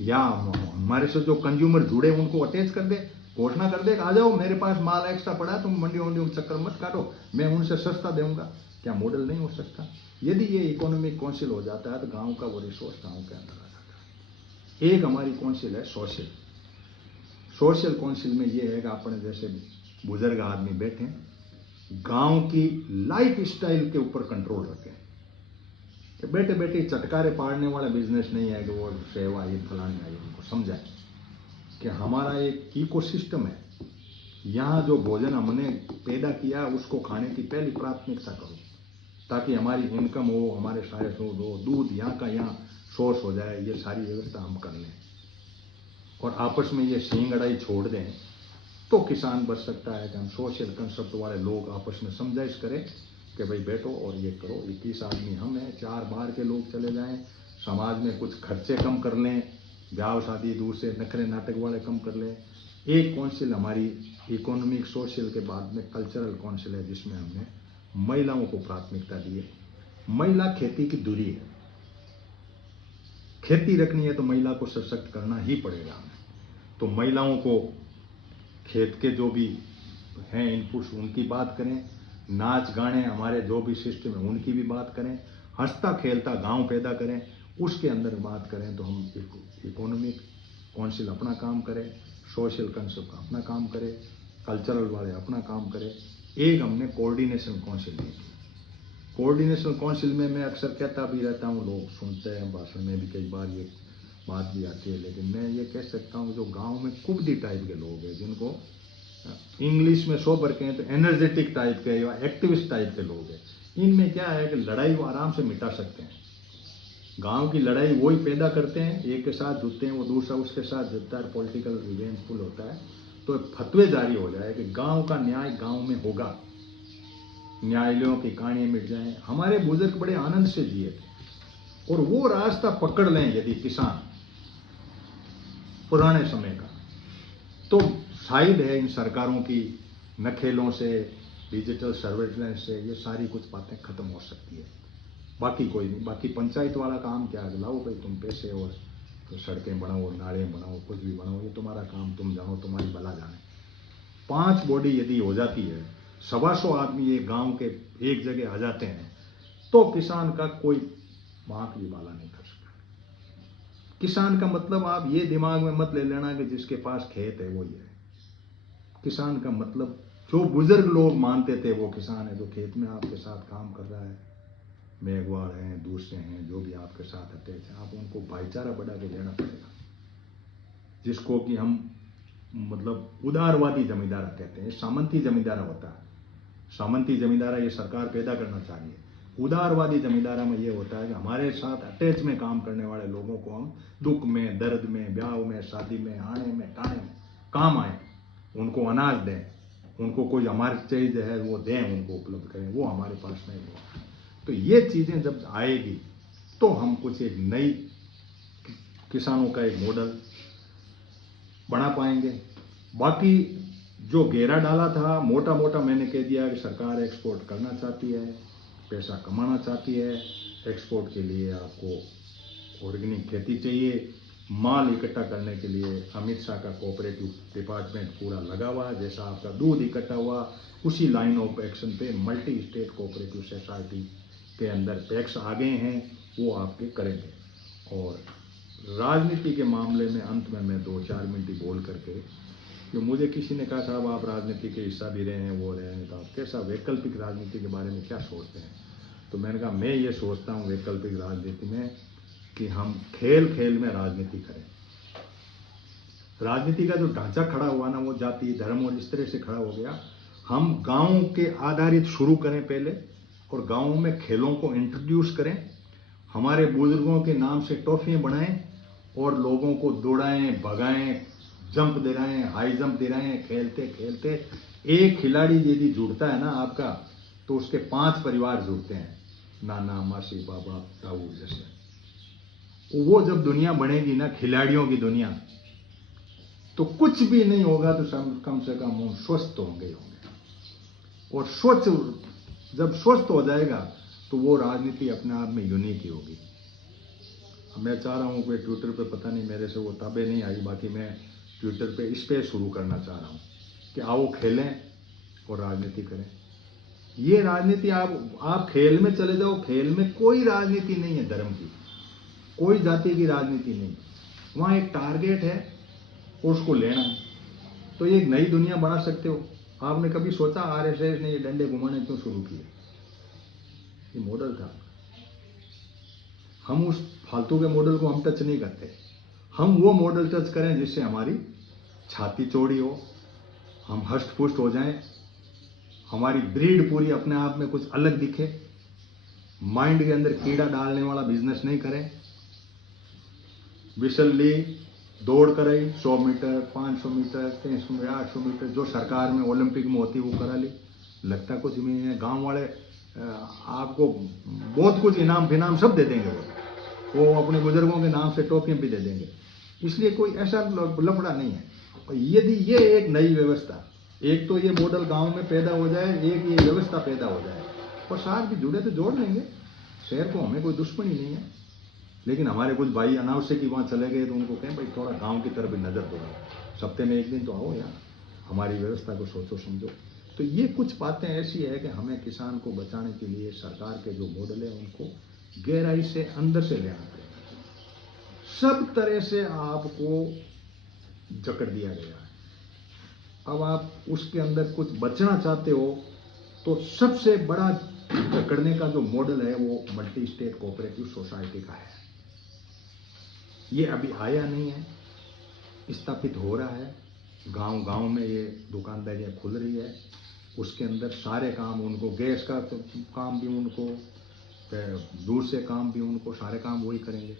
या हमारे से जो कंज्यूमर जुड़े उनको अटैच कर दे, घोषणा कर दे कि आ जाओ मेरे पास माल एक्स्ट्रा पड़ा है, तुम मंडियों में चक्कर मत काटो, मैं उनसे सस्ता दूंगा। क्या मॉडल नहीं हो सकता? यदि ये इकोनॉमिक काउंसिल हो जाता है तो गांव का वो रिसोर्स गांव के अंदर आ जाता है। एक हमारी काउंसिल है सोशल। सोशल काउंसिल में ये है कि अपने जैसे बुजुर्ग आदमी बैठे, गांव की लाइफ स्टाइल के ऊपर कंट्रोल रखें कि बैठे बैठे चटकारे पाड़ने वाला बिजनेस नहीं है कि वो सेवा ये फलानी आई, उनको समझाए कि हमारा एक इकोसिस्टम है, यहाँ जो भोजन हमने पैदा किया उसको खाने की पहली प्राथमिकता करो, ताकि हमारी इनकम हो, हमारे सारे दूध हो, दूध यहाँ का यहाँ सोर्स हो जाए, ये सारी व्यवस्था हम कर लें और आपस में ये सिंह अड़ाई छोड़ दें, तो किसान बच सकता है कि हम सोशल कंसेप्ट वाले लोग आपस में समझाइश करें कि भाई बैठो और ये करो। 21 आदमी हम हैं, 4 बाहर के लोग चले जाएं, समाज में कुछ खर्चे कम कर लें, ब्याह शादी दूर से नखरे नाटक वाले कम कर लें। एक काउंसिल हमारी इकोनॉमिक सोशल के बाद में कल्चरल काउंसिल है, जिसमें हमने महिलाओं को प्राथमिकता दी है। महिला खेती की दूरी है, खेती रखनी है तो महिला को सशक्त करना ही पड़ेगा हमें। तो महिलाओं को खेत के जो भी हैं इनपुट्स उनकी बात करें, नाच गाने हमारे जो भी सिस्टम है उनकी भी बात करें, हंसता खेलता गांव पैदा करें, उसके अंदर बात करें। तो हम इकोनॉमिक काउंसिल अपना काम करें, सोशल कंसेप्ट अपना काम करें, कल्चरल वाले अपना काम करें। एक हमने कोऑर्डिनेशन काउंसिल दी थी। कोऑर्डिनेशन काउंसिल में मैं अक्सर कहता भी रहता हूँ, लोग सुनते हैं, भाषण में भी कई बार ये बात भी आती है, लेकिन मैं ये कह सकता हूँ जो गांव में कुबड़ी टाइप के लोग हैं, जिनको इंग्लिश में सोबर कहें तो एनर्जेटिक टाइप के या एक्टिविस्ट टाइप के लोग हैं, इनमें क्या है कि लड़ाई वो आराम से मिटा सकते हैं। गांव की लड़ाई वही पैदा करते हैं, एक के साथ जुटते हैं, वो दूसरा उसके साथ जुटता है, पॉलिटिकल रिवेंजफुल होता है। तो फतवे जारी हो जाए कि गांव का न्याय गांव में होगा, न्यायालयों की कहानियां मिट जाएं। हमारे बुजुर्ग बड़े आनंद से जिए थे, और वो रास्ता पकड़ लें यदि किसान पुराने समय का, तो शायद है इन सरकारों की नखेलों से, डिजिटल सर्वेलेंस से ये सारी कुछ बातें खत्म हो सकती है। बाकी कोई नहीं, बाकी पंचायत वाला काम क्या है, लाओ भाई तुम पैसे और तो सड़कें बनाओ, नाले बनाओ, कुछ भी बनाओ, ये तुम्हारा काम, तुम जानो, तुम्हारी भला जाने। 5 बॉडी यदि हो जाती है, 125 आदमी एक गांव के एक जगह आ जाते हैं, तो किसान का कोई बांक भी बाला नहीं कर सकता। किसान का मतलब आप ये दिमाग में मत ले लेना कि जिसके पास खेत है वो ही है। किसान का मतलब जो बुजुर्ग लोग मानते थे वो किसान है, जो खेत में आपके साथ काम कर रहा है, मेघवाड़ हैं, दूसरे हैं, जो भी आपके साथ अटैच हैं, आप उनको भाईचारा बढ़ा के लेना पड़ेगा, जिसको कि हम मतलब उदारवादी जमींदारा कहते हैं। सामंती जमींदारा होता है, सामंती जमींदारा ये सरकार पैदा करना चाहिए। उदारवादी जमींदारा में ये होता है कि हमारे साथ अटैच में काम करने वाले लोगों को हम दुख में, दर्द में, ब्याह में, शादी में, आने में, टाने में काम आए, उनको अनाज दें, उनको कोई हमारी चीज है वो दें, उनको उपलब्ध करें, वो हमारे पास नहीं हो। तो ये चीजें जब आएगी तो हम कुछ एक नई किसानों का एक मॉडल बना पाएंगे। बाकी जो घेरा डाला था मोटा मोटा मैंने कह दिया कि सरकार एक्सपोर्ट करना चाहती है, पैसा कमाना चाहती है, एक्सपोर्ट के लिए आपको ऑर्गेनिक खेती चाहिए, माल इकट्ठा करने के लिए अमित शाह का कोऑपरेटिव डिपार्टमेंट पूरा लगा हुआ है। जैसा आपका दूध इकट्ठा हुआ उसी लाइन ऑफ एक्शन पे मल्टी स्टेट कोऑपरेटिव सोसाइटी के अंदर पैक्स आ गए हैं, वो आपके करेंगे। और राजनीति के मामले में अंत में मैं 2-4 मिनट ही बोल करके, कि मुझे किसी ने कहा साहब आप राजनीति के हिस्सा भी रहे हैं, वो रहे हैं, तो आप कैसा वैकल्पिक राजनीति के बारे में क्या सोचते हैं? तो मैंने कहा मैं ये सोचता हूँ वैकल्पिक राजनीति में कि हम खेल खेल में राजनीति करें। राजनीति का जो ढांचा खड़ा हुआ ना, वो जाति धर्म और इस तरह से खड़ा हो गया। हम गांव के आधारित शुरू करें पहले, और गाँव में खेलों को इंट्रोड्यूस करें, हमारे बुजुर्गों के नाम से ट्रॉफियाँ बनाएं और लोगों को दौड़ाएं, भगाएं, जंप दिलाएं, हाई जंप दिलाएं। खेलते खेलते एक खिलाड़ी यदि जुड़ता है ना आपका, तो उसके 5 परिवार जुड़ते हैं, नाना, मासी, बाबा, ताऊ जैसे। वो जब दुनिया बनेगी ना, खिलाड़ियों की दुनिया, तो कुछ भी नहीं होगा तो कम से कम हम स्वस्थ होंगे। और स्वच्छ, जब स्वस्थ हो जाएगा तो वो राजनीति अपने आप में यूनिक ही होगी। मैं चाह रहा हूँ कि ट्विटर पे, पता नहीं मेरे से वो ताबे नहीं आई, बाकी मैं ट्विटर पे इस पे शुरू करना चाह रहा हूँ कि आओ खेलें और राजनीति करें। ये राजनीति, आप खेल में चले जाओ, खेल में कोई राजनीति नहीं है धर्म की, कोई जाति की राजनीति नहीं। वहाँ एक टारगेट है और उसको लेना है, तो ये एक नई दुनिया बना सकते हो। आपने कभी सोचा आरएसएस ने ये डंडे घुमाने क्यों शुरू किए? ये मॉडल था। हम उस फालतू के मॉडल को हम टच नहीं करते, हम वो मॉडल टच करें जिससे हमारी छाती चौड़ी हो, हम हष्ट पुष्ट हो जाएं, हमारी ब्रीड पूरी अपने आप में कुछ अलग दिखे, माइंड के अंदर कीड़ा डालने वाला बिजनेस नहीं करें। विसल ली, दौड़ कराई, 100 मीटर, 500 मीटर, 300 मीटर, 800 मीटर, जो सरकार में ओलंपिक में होती वो करा ली। लगता कुछ भी नहीं है। गांव वाले आपको बहुत कुछ इनाम फिनाम सब दे देंगे, वो अपने बुजुर्गों के नाम से टॉफियां भी दे देंगे, इसलिए कोई ऐसा लफड़ा नहीं है। और यदि ये एक नई व्यवस्था, एक तो ये मॉडल गांव में पैदा हो जाए, एक ये व्यवस्था पैदा हो जाए, और साथ भी जुड़े तो जोड़ लेंगे। शहर को हमें कोई दुश्मनी नहीं है, लेकिन हमारे कुछ भाई अनावश्यक ही वहाँ चले गए तो उनको कहें भाई थोड़ा गांव की तरफ भी नजर दो, सप्ते में एक दिन तो आओ यार, हमारी व्यवस्था को सोचो समझो। तो ये कुछ बातें ऐसी है कि हमें किसान को बचाने के लिए सरकार के जो मॉडल है उनको गहराई से अंदर से ले आना पड़ेगा। सब तरह से आपको जकड़ दिया गया है। अब आप उसके अंदर कुछ बचना चाहते हो तो सबसे बड़ा जकड़ने का जो मॉडल है वो मल्टी स्टेट कोऑपरेटिव सोसाइटी का है। ये अभी आया नहीं है, स्थापित हो रहा है। गांव गांव में ये दुकानदारियां खुल रही है, उसके अंदर सारे काम उनको, गैस का काम भी उनको, दूर से काम भी उनको, सारे काम वही करेंगे।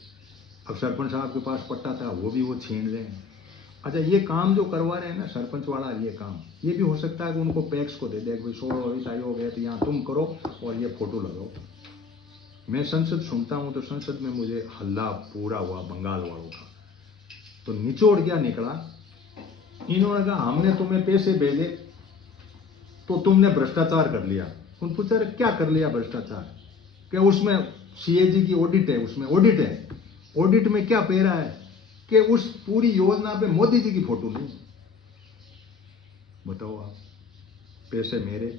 अब सरपंच साहब के पास पट्टा था, वो भी वो छीन रहे हैं। अच्छा, ये काम जो करवा रहे हैं ना सरपंच वाला, ये काम ये भी हो सकता है कि उनको पैक्स को दे दे, भाई 16 आयोग है तो यहाँ तुम करो और ये फोटो लगाओ। मैं संसद सुनता हूँ तो संसद में मुझे हल्ला पूरा हुआ बंगाल वालों का। तो निचोड़ क्या निकला, इन्होंने कहा हमने तुम्हें पैसे भेजे तो तुमने भ्रष्टाचार कर लिया। उन पूछा क्या कर लिया भ्रष्टाचार? क्या उसमें सीएजी की ऑडिट है, उसमें ऑडिट है, ऑडिट में क्या पैरा है कि उस पूरी योजना पे मोदी जी की फोटो नहीं। बताओ आप, पैसे मेरे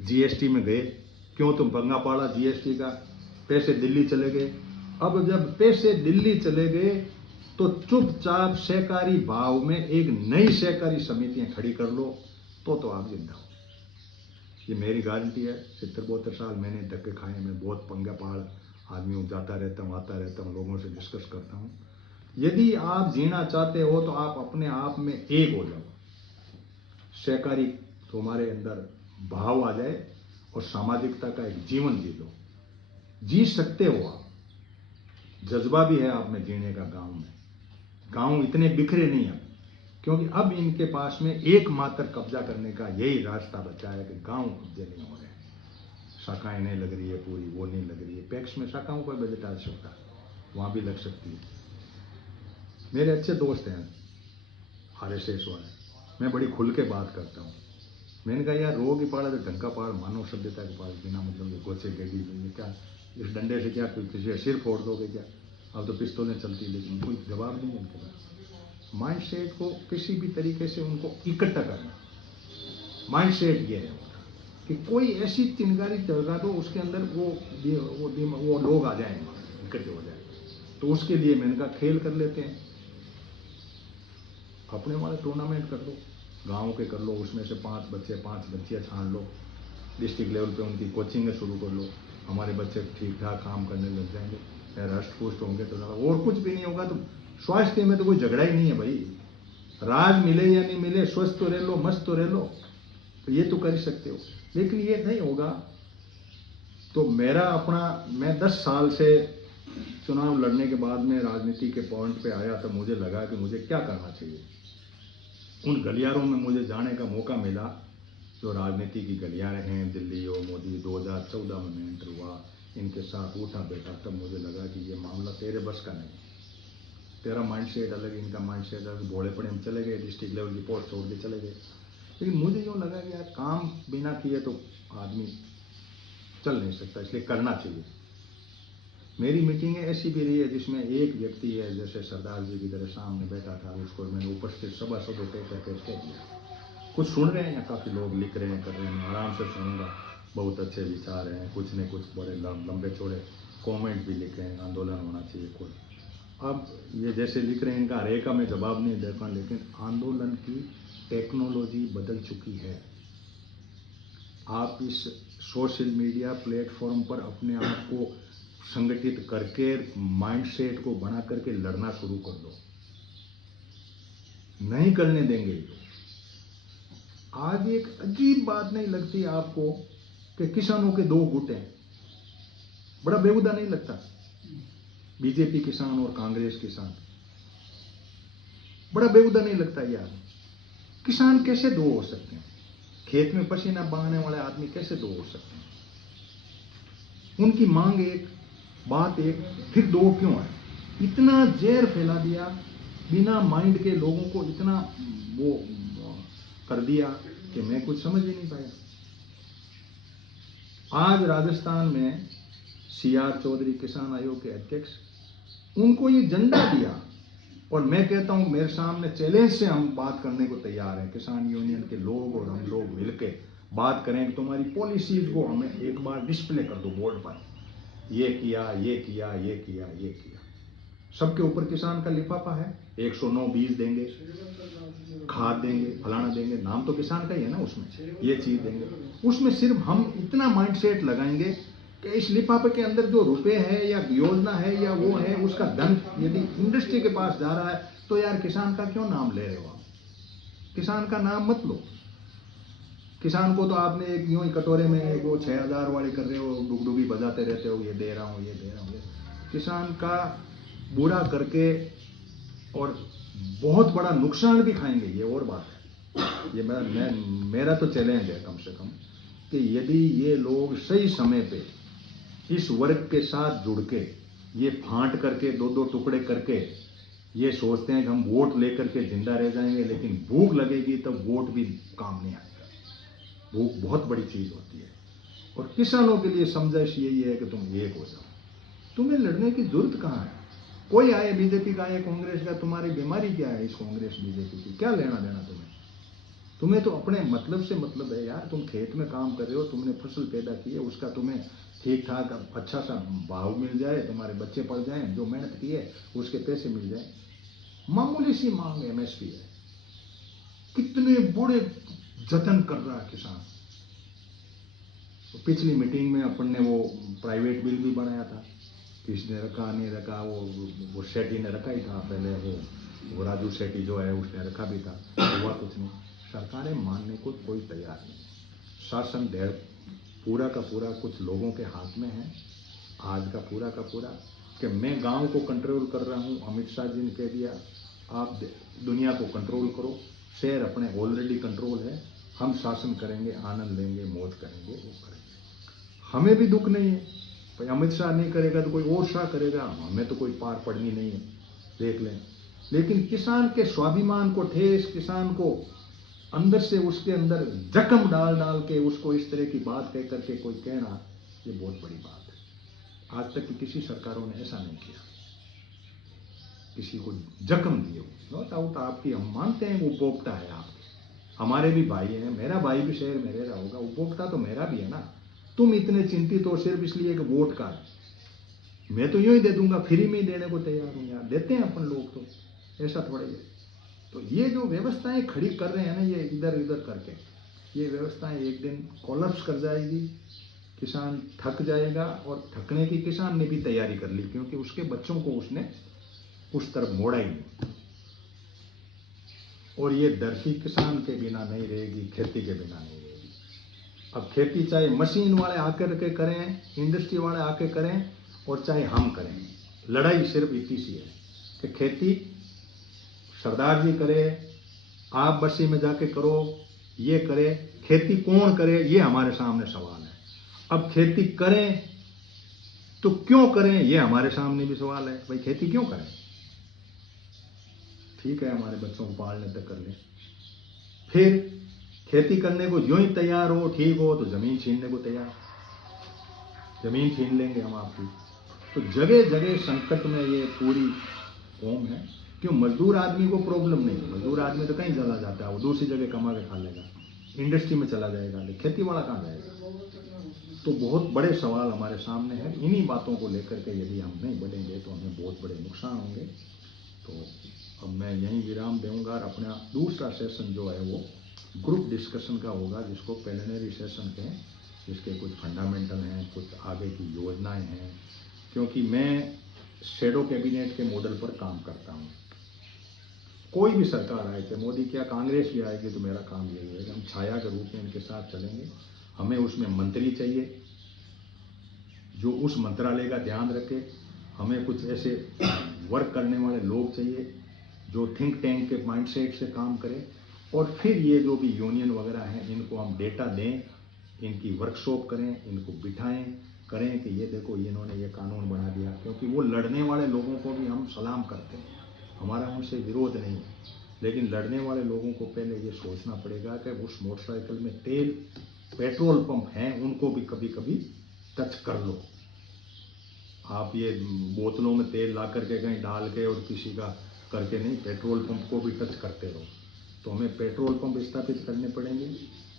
जीएसटी में गए, क्यों तुम पंगा पाड़ा जीएसटी का? पैसे दिल्ली चले गए। अब जब पैसे दिल्ली चले गए तो चुपचाप सहकारी भाव में एक नई सहकारी समितियां खड़ी कर लो तो आप जिंदा हो। ये मेरी गारंटी है। 70-72 साल मैंने धक्के खाए, मैं बहुत पंगा पाड़ आदमी हूँ, जाता रहता हूँ, आता रहता हूँ, लोगों से डिस्कस करता हूँ। यदि आप जीना चाहते हो तो आप अपने आप में एक हो जाओ, सहकारी तुम्हारे अंदर भाव आ जाए और सामाजिकता का एक जीवन जी लो। जी सकते हो आप, जज्बा भी है आप में जीने का। गांव में, गांव इतने बिखरे नहीं हैं, क्योंकि अब इनके पास में एकमात्र कब्जा करने का यही रास्ता बचा है कि गांव कब्जे नहीं हो रहे हैं। शाखाएं नहीं लग रही है पूरी, वो नहीं लग रही है। पैक्स में शाखाओं पर बजट आ सकता है, वहां भी लग सकती है। मेरे अच्छे दोस्त हैं आरएसएस वाले, मैं बड़ी खुल के बात करता हूँ। मैंने कहा यार रोग ही पाड़ा तो ढंग का पाड़, मानव सभ्यता के पाड़, बिना मतलब ये गोचे गेडी क्या, इस डंडे से क्या किसी का सिर फोड़ दोगे क्या? अब तो पिस्तौलें चलती, लेकिन कोई जवाब नहीं है उनके पास। माइंड सेट को किसी भी तरीके से उनको इकट्ठा करना, माइंड सेट ये है कि कोई ऐसी चिंगारी चलगा दो उसके अंदर वो लोग आ जाएं, इकट्ठे हो जाए। तो उसके लिए मैंने कहा खेल कर लेते हैं, अपने वाले टूर्नामेंट कर लो, गाँव के कर लो, उसमें से 5 बच्चे 5 बच्चियाँ छान लो, डिस्ट्रिक्ट लेवल पे उनकी कोचिंग शुरू कर लो। हमारे बच्चे ठीक ठाक काम करने लग जाएंगे, हष्ट पुष्ट होंगे तो और कुछ भी नहीं होगा। तो स्वास्थ्य में तो कोई झगड़ा ही नहीं है भाई, राज मिले या नहीं मिले, स्वस्थ तो रह लो, मस्त तो रह लो, तो ये तो कर ही सकते हो। लेकिन ये नहीं होगा तो मेरा अपना, मैं 10 साल से चुनाव लड़ने के बाद में राजनीति के पॉइंट पे आया तो मुझे लगा कि मुझे क्या करना चाहिए। उन गलियारों में मुझे जाने का मौका मिला जो राजनीति की गलियारें हैं, दिल्ली और मोदी 2014 में मैं एंटर हुआ, इनके के साथ उठा बैठा, तब मुझे लगा कि ये मामला तेरे बस का नहीं। तेरा माइंड सेट अलग, इनका माइंड सेट अलग, भोले पड़े हम चले गए, डिस्ट्रिक्ट लेवल की पोस्ट छोड़ के चले गए। लेकिन मुझे यूँ लगा कि यार काम बिना किए तो आदमी चल नहीं सकता, इसलिए करना चाहिए। मेरी मीटिंगें ऐसी भी रही है जिसमें एक व्यक्ति है, जैसे सरदार जी की तरह सामने बैठा था, उसको मैंने उपस्थित सभासदों कह करके कह दिया। कुछ सुन रहे हैं या काफ़ी लोग लिख रहे हैं, कर रहे हैं, मैं आराम से सुनूंगा, बहुत अच्छे विचार हैं, कुछ न कुछ बड़े लंबे चौड़े कमेंट भी लिखे हैं, आंदोलन होना चाहिए कोई। अब ये जैसे लिख रहे हैं, इनका हर एक का मैं जवाब नहीं देता, लेकिन आंदोलन की टेक्नोलॉजी बदल चुकी है। आप इस सोशल मीडिया प्लेटफॉर्म पर अपने आप को संगठित करके माइंडसेट को बना करके लड़ना शुरू कर दो, नहीं करने देंगे। आज एक अजीब बात नहीं लगती आपको कि किसानों के दो गुट हैं? बड़ा बेहुदा नहीं लगता? बीजेपी किसान और कांग्रेस किसान, बड़ा बेहुदा नहीं लगता यार? किसान कैसे दो हो सकते हैं? खेत में पसीना बहाने वाले आदमी कैसे दो हो सकते हैं? उनकी मांग एक, बात एक, फिर दो क्यों है? इतना जहर फैला दिया बिना माइंड के, लोगों को इतना वो कर दिया कि मैं कुछ समझ ही नहीं पाया। आज राजस्थान में CR चौधरी किसान आयोग के अध्यक्ष, उनको ये झंडा दिया, और मैं कहता हूं मेरे सामने चैलेंज से हम बात करने को तैयार हैं, किसान यूनियन के लोग और हम लोग मिलके बात करें कि तुम्हारी पॉलिसीज को हमें एक बार डिस्प्ले कर दो बोर्ड पर, ये किया, ये किया, ये किया, ये किया। सबके ऊपर किसान का लिफाफा है, 109 बीज देंगे, खाद देंगे, फलाना देंगे, नाम तो किसान का ही है ना उसमें, ये चीज देंगे। उसमें सिर्फ हम इतना माइंडसेट लगाएंगे कि इस लिफाफे के अंदर जो रुपए है या योजना है या वो है, उसका धन यदि इंडस्ट्री के पास जा रहा है, तो यार किसान का क्यों नाम ले रहे हो आप? किसान का नाम मत लो। किसान को तो आपने एक यूं ही कटोरे में एक वो 6000 वाली कर रहे हो, डुगडुगी बजाते रहते हो, ये दे रहा हूँ, ये दे रहा हूँ। किसान का बुरा करके और बहुत बड़ा नुकसान भी खाएंगे, ये और बात है। ये मेरा तो चैलेंज है कम से कम, कि यदि ये लोग सही समय पे इस वर्ग के साथ जुड़ के ये फांट करके दो दो टुकड़े करके ये सोचते हैं कि हम वोट लेकर के जिंदा रह जाएंगे, लेकिन भूख लगेगी तब वोट भी काम नहीं आएगा। भूख बहुत बड़ी चीज होती है। और किसानों के लिए समझाइश यही है कि तुम एक हो जाओ, तुम्हें लड़ने की जरूरत कहाँ है? कोई आए, बीजेपी का आए, कांग्रेस का, तुम्हारी बीमारी क्या है इस कांग्रेस बीजेपी की? क्या लेना देना तुम्हें तो अपने मतलब से मतलब है यार। तुम खेत में काम कर रहे हो, तुमने फसल पैदा की है, उसका तुम्हें ठीक ठाक अच्छा सा भाव मिल जाए, तुम्हारे बच्चे पढ़ जाएं, जो मेहनत की है उसके पैसे मिल जाए। मामूली सी मांग MSP है। कितने बड़े जतन कर रहा है किसान। तो पिछली मीटिंग में अपन ने वो प्राइवेट बिल भी बनाया था, किसने रखा नहीं रखा, वो शेट्टी ने रखा ही था पहले, वो राजू शेट्टी जो है उसने रखा भी था, हुआ कुछ नहीं। सरकारें मानने को कोई तैयार नहीं। शासन ढेर पूरा का पूरा कुछ लोगों के हाथ में है आज का पूरा, कि मैं गांव को कंट्रोल कर रहा हूं। अमित शाह जी ने कह दिया आप दुनिया को कंट्रोल करो, शहर अपने ऑलरेडी कंट्रोल है, हम शासन करेंगे, आनंद लेंगे, मौज करेंगे, वो करेंगे। हमें भी दुख नहीं है भाई, अमित शाह नहीं करेगा तो कोई और शाह करेगा, हमें तो कोई पार पड़नी नहीं है, देख लें। लेकिन किसान के स्वाभिमान को ठेस, किसान को अंदर से उसके अंदर जख्म डाल डाल के उसको इस तरह की बात कह करके कोई कहना, ये बहुत बड़ी बात है। आज तक की किसी सरकारों ने ऐसा नहीं किया, किसी को जख्म दिए। नो डाउट आपकी, हम मानते हैं उपभोक्ता है आपके, हमारे भी भाई हैं, मेरा भाई भी शहर में रह रहा होगा, उपभोक्ता तो मेरा भी है ना। तुम इतने चिंतित हो सिर्फ इसलिए कि वोट का, मैं तो यूं ही दे दूंगा, फ्री में ही देने को तैयार हूं यार, देते हैं अपन लोग तो, ऐसा थोड़ा ही है। तो ये जो व्यवस्थाएं खड़ी कर रहे हैं ना, ये इधर उधर करके, ये व्यवस्थाएं एक दिन कोलैप्स कर जाएगी, किसान थक जाएगा। और थकने की किसान ने भी तैयारी कर ली, क्योंकि उसके बच्चों को उसने उस तरफ मोड़ा ही नहीं। और ये धरती किसान के बिना नहीं रहेगी, खेती के बिना नहीं रहेगी। अब खेती चाहे मशीन वाले आकर के करें, इंडस्ट्री वाले आके करें, और चाहे हम करें, लड़ाई सिर्फ इतनी सी है कि खेती सरदार जी करे, आप बस्ती में जाके करो, ये करे, खेती कौन करे, ये हमारे सामने सवाल है। अब खेती करें तो क्यों करें, ये हमारे सामने भी सवाल है। भाई खेती क्यों करें? ठीक है, हमारे बच्चों को पालने तक कर लें, फिर खेती करने को यूं ही तैयार हो, ठीक हो, तो जमीन छीनने को तैयार, जमीन छीन लेंगे हम आपकी। तो जगह जगह संकट में ये पूरी कौम है। क्यों? मजदूर आदमी को प्रॉब्लम नहीं है, मजदूर आदमी तो कहीं चला जाता है, वो दूसरी जगह कमा के खा लेगा, इंडस्ट्री में चला जाएगा, लेकिन खेती वाला कहाँ जाएगा? तो बहुत बड़े सवाल हमारे सामने हैं। इन्हीं बातों को लेकर के यदि हम नहीं बढ़ेंगे तो हमें बहुत बड़े नुकसान होंगे। तो अब मैं यहीं विराम दूंगा और अपना दूसरा सेशन जो है वो ग्रुप डिस्कशन का होगा, जिसको प्रिलिमिनरी सेशन कहें, जिसके कुछ फंडामेंटल हैं, कुछ आगे की योजनाएं हैं। क्योंकि मैं शेडो कैबिनेट के मॉडल पर काम करता हूँ। कोई भी सरकार आए, चाहे मोदी क्या कांग्रेस भी आएगी, तो मेरा काम यही है कि हम छाया के रूप में इनके साथ चलेंगे। हमें उसमें मंत्री चाहिए जो उस मंत्रालय का ध्यान रखे, हमें कुछ ऐसे वर्क करने वाले लोग चाहिए जो थिंक टैंक के माइंडसेट से काम करें, और फिर ये जो भी यूनियन वगैरह हैं इनको हम डेटा दें, इनकी वर्कशॉप करें, इनको बिठाएं, करें कि ये देखो इन्होंने ये कानून बना दिया। क्योंकि वो लड़ने वाले लोगों को भी हम सलाम करते हैं, हमारा उनसे विरोध नहीं है, लेकिन लड़ने वाले लोगों को पहले ये सोचना पड़ेगा कि उस मोटरसाइकिल में तेल पेट्रोल पंप हैं, उनको भी कभी कभी टच कर लो। आप ये बोतलों में तेल ला करके कहीं डाल के और किसी का करके नहीं, पेट्रोल पंप को भी टच करते रहो। तो हमें पेट्रोल पंप स्थापित करने पड़ेंगे,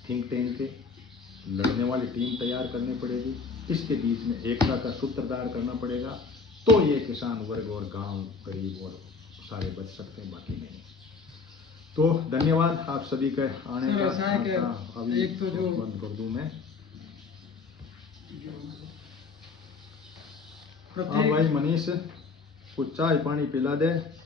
थिंक टैंक के, लड़ने वाली टीम तैयार करनी पड़ेगी, इसके बीच में एकता का सूत्रधार करना पड़ेगा। तो ये किसान वर्ग और गांव गरीब और सारे बच सकते हैं, बाकी नहीं। तो धन्यवाद आप सभी के आने सर, का। ऐसा है कि अभी एक तो जो बंद कर दूं मैं। हाँ प्रत्येक भाई मनीष, कुछ चाय पानी पिला दे।